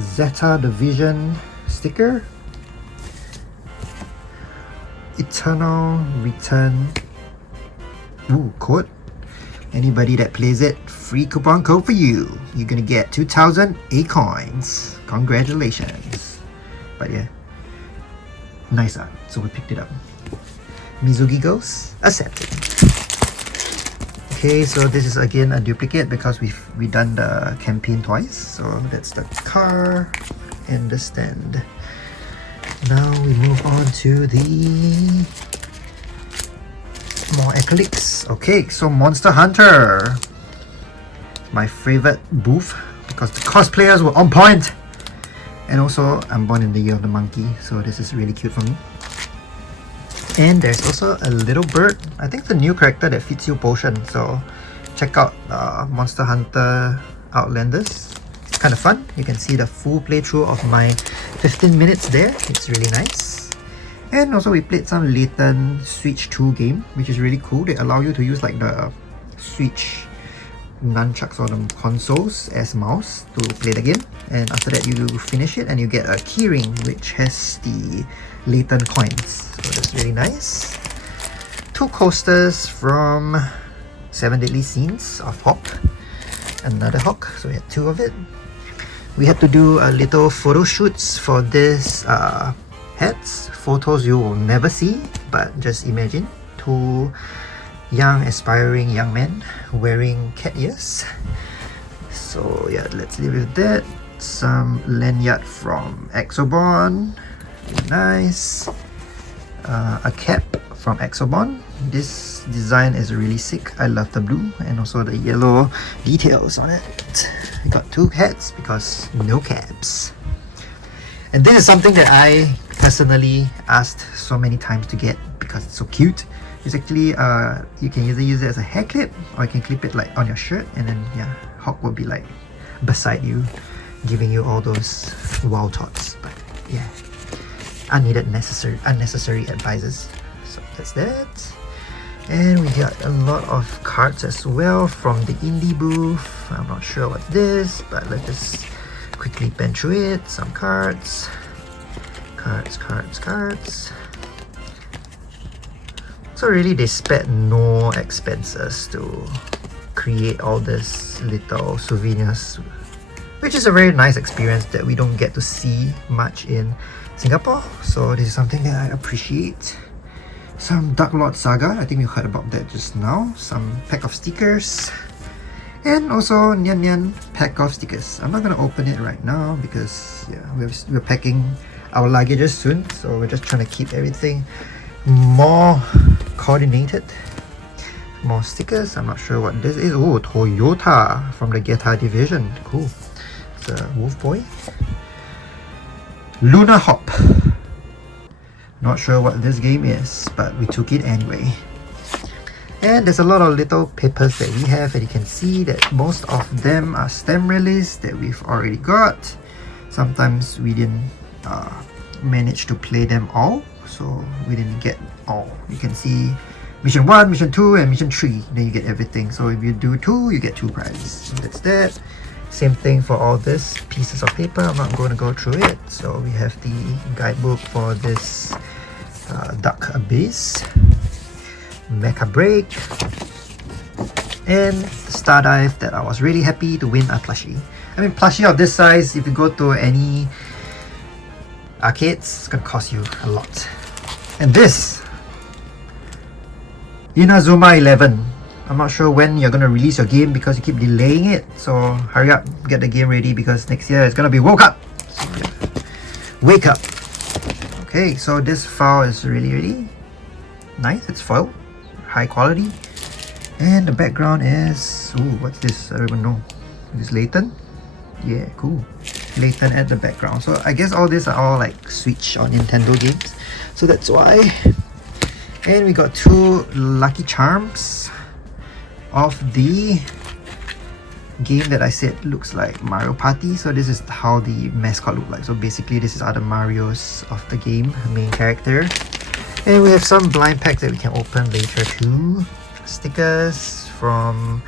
Zeta Division sticker. Eternal Return. Ooh, code. Anybody that plays it, free coupon code for you. You're gonna get 2,000 A coins. Congratulations. But yeah, nice art, so we picked it up. Mizugi Ghost, accepted. Okay, so this is again a duplicate because we've done the campaign twice. So that's the car and the stand. Now we move on to the more acrylics. Okay, so Monster Hunter, my favorite booth because the cosplayers were on point. And also, I'm born in the year of the monkey, so this is really cute for me. And there's also a little bird. I think it's a new character that feeds you potion. So check out Monster Hunter Outlanders. It's kind of fun. You can see the full playthrough of my 15 minutes there. It's really nice. And also we played some latent Switch 2 game, which is really cool. They allow you to use like the Switch nunchucks or the consoles as mouse to play the game. And after that you finish it and you get a keyring which has the latent coins. So that's really nice. 2 coasters from 7 deadly scenes of Hawk. Another Hawk, so we had 2 of it. We had to do a little photo shoots for this hats. Photos you will never see, but just imagine 2 young aspiring young men wearing cat ears. So yeah, let's leave with that. Some lanyard from Exobon, really nice. A cap from Exobon. This design is really sick. I love the blue and also the yellow details on it. I got 2 hats because no caps. And this is something that I personally asked so many times to get because it's so cute. It's actually you can either use it as a hair clip or you can clip it like on your shirt, and then yeah, Hawk will be like beside you, giving you all those wow thoughts. But yeah, unnecessary advices. So that's that. And we got a lot of cards as well from the indie booth. I'm not sure what's this, but let's just quickly pen through it. Some cards. So really they spared no expenses to create all this little souvenirs, which is a very nice experience that we don't get to see much in Singapore. So this is something that I appreciate. Some Dark Lord Saga, I think we heard about that just now. Some pack of stickers. And also Nyan Nyan pack of stickers. I'm not gonna open it right now because yeah, we're packing our luggages soon, so we're just trying to keep everything more coordinated. More stickers. I'm not sure what this is. Oh, Toyota from the Guitar division. Cool. It's a Wolf Boy. Luna Hop. Not sure what this game is, but we took it anyway. And there's a lot of little papers that we have, and you can see that most of them are stem release that we've already got. Sometimes we didn't manage to play them all, so we didn't get all. You can see Mission 1, Mission 2, and Mission 3, then you get everything. So if you do 2, you get 2 prizes. That's that. Same thing for all these pieces of paper. I'm not going to go through it. So we have the guidebook for this Duck Abyss, Mecha Break, and Star Dive that I was really happy to win a plushie. I mean, plushie of this size, if you go to any arcades, it's going to cost you a lot. And this, Inazuma 11. I'm not sure when you're going to release your game because you keep delaying it. So hurry up, get the game ready because next year it's going to be Woke Up. So, yeah. Wake Up. Okay, so this file is really nice. It's foiled, high quality. And the background is, ooh, what's this? I don't even know. Is this Layton? Yeah, cool. Layton at the background. So I guess all these are all like Switch or Nintendo games. So that's why. And we got 2 Lucky Charms of the game that I said looks like Mario Party. So this is how the mascot look like. So basically this is other Marios of the game, main character. And we have some blind packs that we can open later too. Stickers from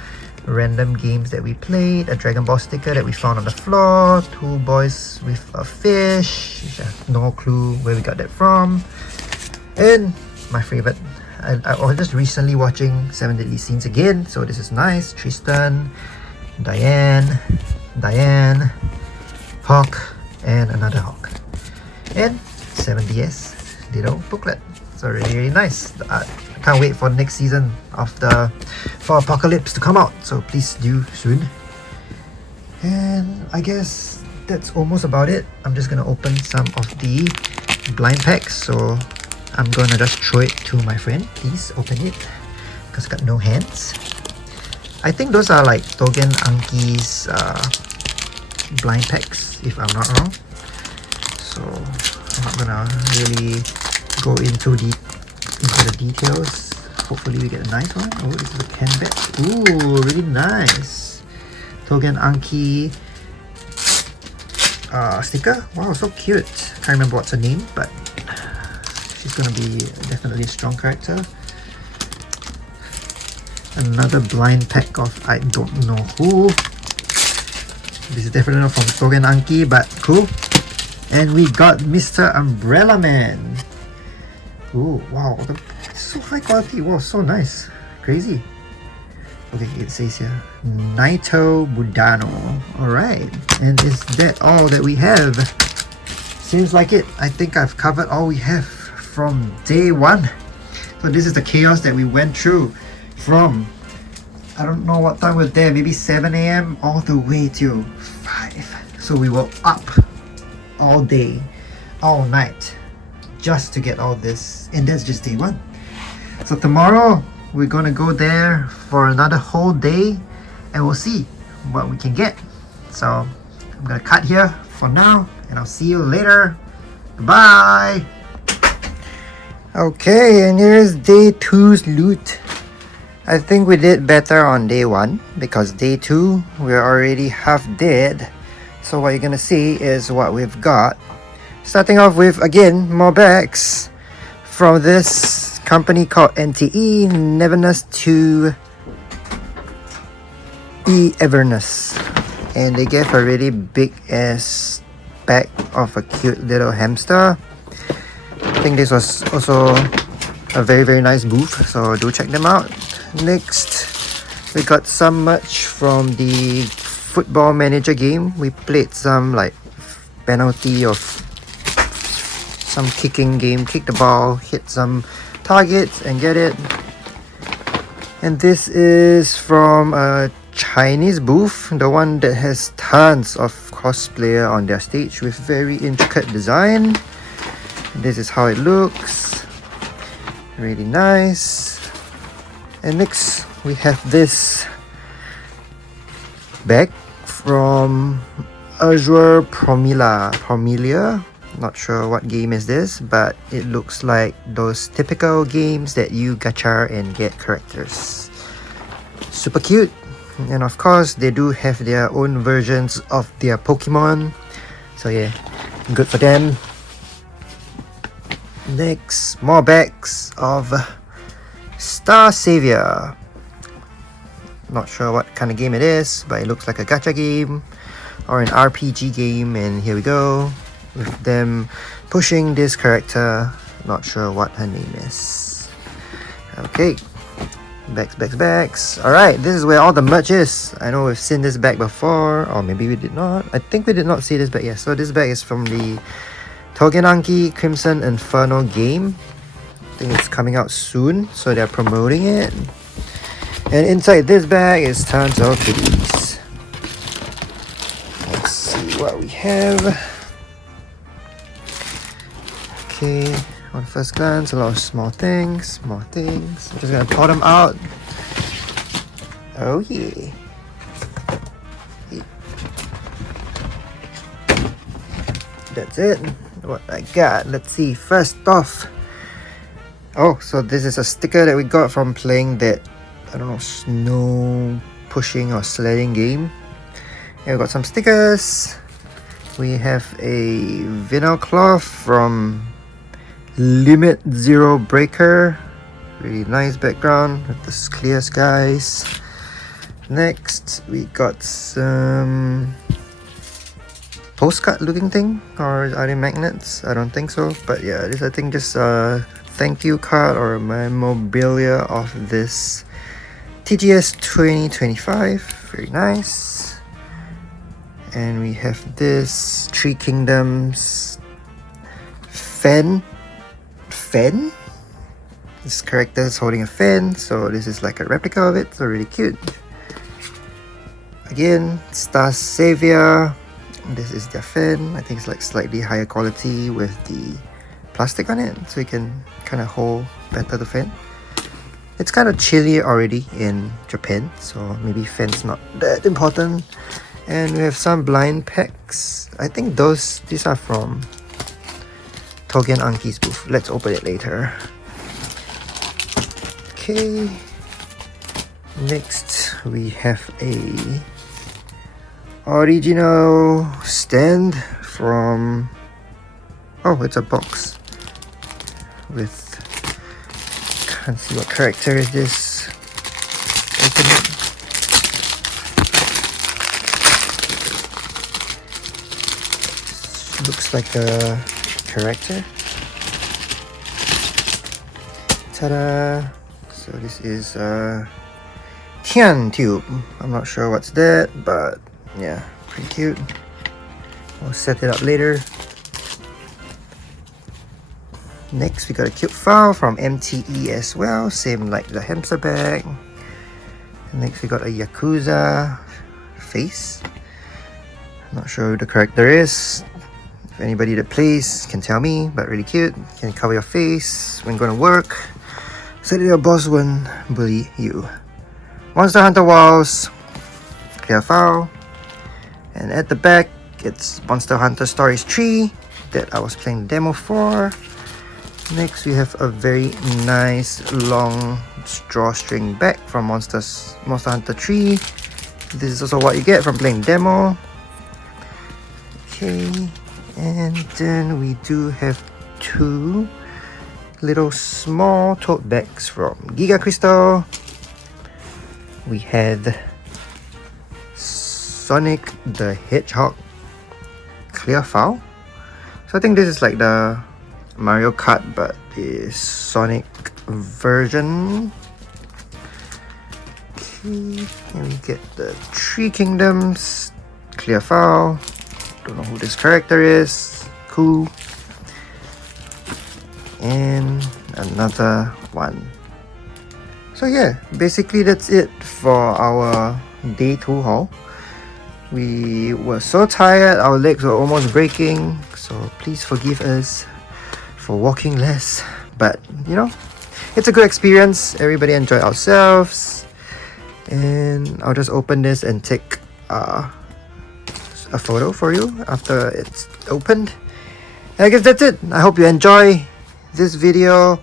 random games that we played, a Dragon Ball sticker that we found on the floor, 2 boys with a fish, which I have no clue where we got that from. And my favorite, I was just recently watching 7 Deadly Scenes again, so this is nice. Tristan, Diane, Hawk, and another Hawk. And 7DS little booklet. So really nice. I can't wait for next season of for Apocalypse to come out, so please do soon. And I guess that's almost about it. I'm just gonna open some of the blind packs, so I'm gonna just throw it to my friend. Please open it because I got no hands. I think those are like Togen Anki's blind packs, if I'm not wrong. So I'm not gonna really go into the details. Hopefully we get a nice one. Oh, this is a canvas. Ooh, really nice. Togen Anki sticker. Wow, so cute. Can't remember what's her name, but she's gonna be definitely a strong character. Another blind pack of I don't know who. This is definitely not from Togen Anki, but cool. And we got Mr. Umbrella Man. Ooh, wow, so high quality. Wow, so nice. Crazy. Okay, it says here Naito Mudano. Alright, and is that all that we have? Seems like it. I think I've covered all we have from day one. So this is the chaos that we went through from, I don't know what time we're there, maybe 7 a.m. all the way till 5. So we were up all day, all night, just to get all this. And that's just day one. So tomorrow, we're gonna go there for another whole day and we'll see what we can get. So I'm gonna cut here for now and I'll see you later. Bye! Okay, and here's day 2's loot. I think we did better on day 1 because day 2 we're already half dead. So what you're gonna see is what we've got. Starting off with, again, more bags from this company called NTE, Neverness to Everness. And they gave a really big ass bag of a cute little hamster. I think this was also a very nice booth, so do check them out. Next, we got some merch from the football manager game. We played some like penalty of some kicking game, kick the ball, hit some targets and get it. And this is from a Chinese booth, the one that has tons of cosplayer on their stage with very intricate design. This is how it looks, really nice. And next we have this bag from Azure Promilia. Not sure what game is this, but it looks like those typical games that you gacha and get characters. Super cute. And of course they do have their own versions of their Pokemon, so yeah, good for them. Next, more bags of Star Savior. Not sure what kind of game it is, but it looks like a gacha game or an RPG game. And here we go with them pushing this character. Not sure what her name is. Okay, bags. Alright, this is where all the merch is. I know we've seen this bag before, or maybe we did not. I think we did not see this bag. Yeah, so this bag is from the Togenanki Crimson Inferno game. I think it's coming out soon, so they're promoting it. And inside this bag is tons of goodies. Let's see what we have. Okay, on first glance, a lot of small things. I'm just gonna pour them out. Oh yeah. That's it. What I got. Let's see. First off. Oh, so this is a sticker that we got from playing that, I don't know, snow pushing or sledding game. And we got some stickers. We have a vinyl cloth from Limit Zero Breaker. Really nice background with this clear skies. Next, we got some postcard looking thing, or are they magnets? I don't think so, but yeah, this I think just a thank you card or memorabilia of this TGS 2025. Very nice. And we have this Three Kingdoms fan. This character is holding a fan, so this is like a replica of it, so really cute. Again, Star Savior. This is their fan. I think it's like slightly higher quality with the plastic on it, so you can kind of hold better the fan. It's kind of chilly already in Japan, so maybe fan's not that important. And we have some blind packs. I think these are from Togenanki's booth. Let's open it later. Okay. Next, we have a original stand from, oh, it's a box with, can't see what character is this. Open it. Looks like a character. Ta-da! So this is Hyun tube. I'm not sure what's that, but yeah, pretty cute. We'll set it up later. Next, we got a cute file from MTE as well, same like the hamster bag. Next, we got a Yakuza face. Not sure who the character is. If anybody that plays can tell me, but really cute. Can cover your face when going to work, so that your boss won't bully you. Monster Hunter walls, clear file. And at the back, it's Monster Hunter Stories 3 that I was playing the demo for. Next, we have a very nice long drawstring bag from Monster Hunter 3. This is also what you get from playing demo. Okay, and then we do have two little small tote bags from Giga Crystal. We had Sonic the Hedgehog clear file. So I think this is like the Mario Kart but the Sonic version. Okay, and we get the Three Kingdoms clear file. Don't know who this character is. Cool. And another one. So yeah, basically that's it for our day 2 haul. We were so tired, our legs were almost breaking, so please forgive us for walking less. But you know, it's a good experience. Everybody enjoyed ourselves. And I'll just open this and take a photo for you after it's opened. And I guess that's it. I hope you enjoy this video,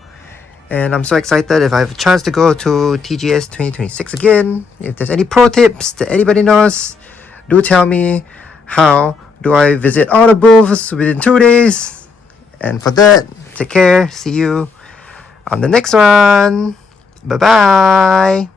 and I'm so excited if I have a chance to go to TGS 2026 again. If there's any pro tips that anybody knows, do tell me. How do I visit all the booths within 2 days? And for that, take care. See you on the next one. Bye bye.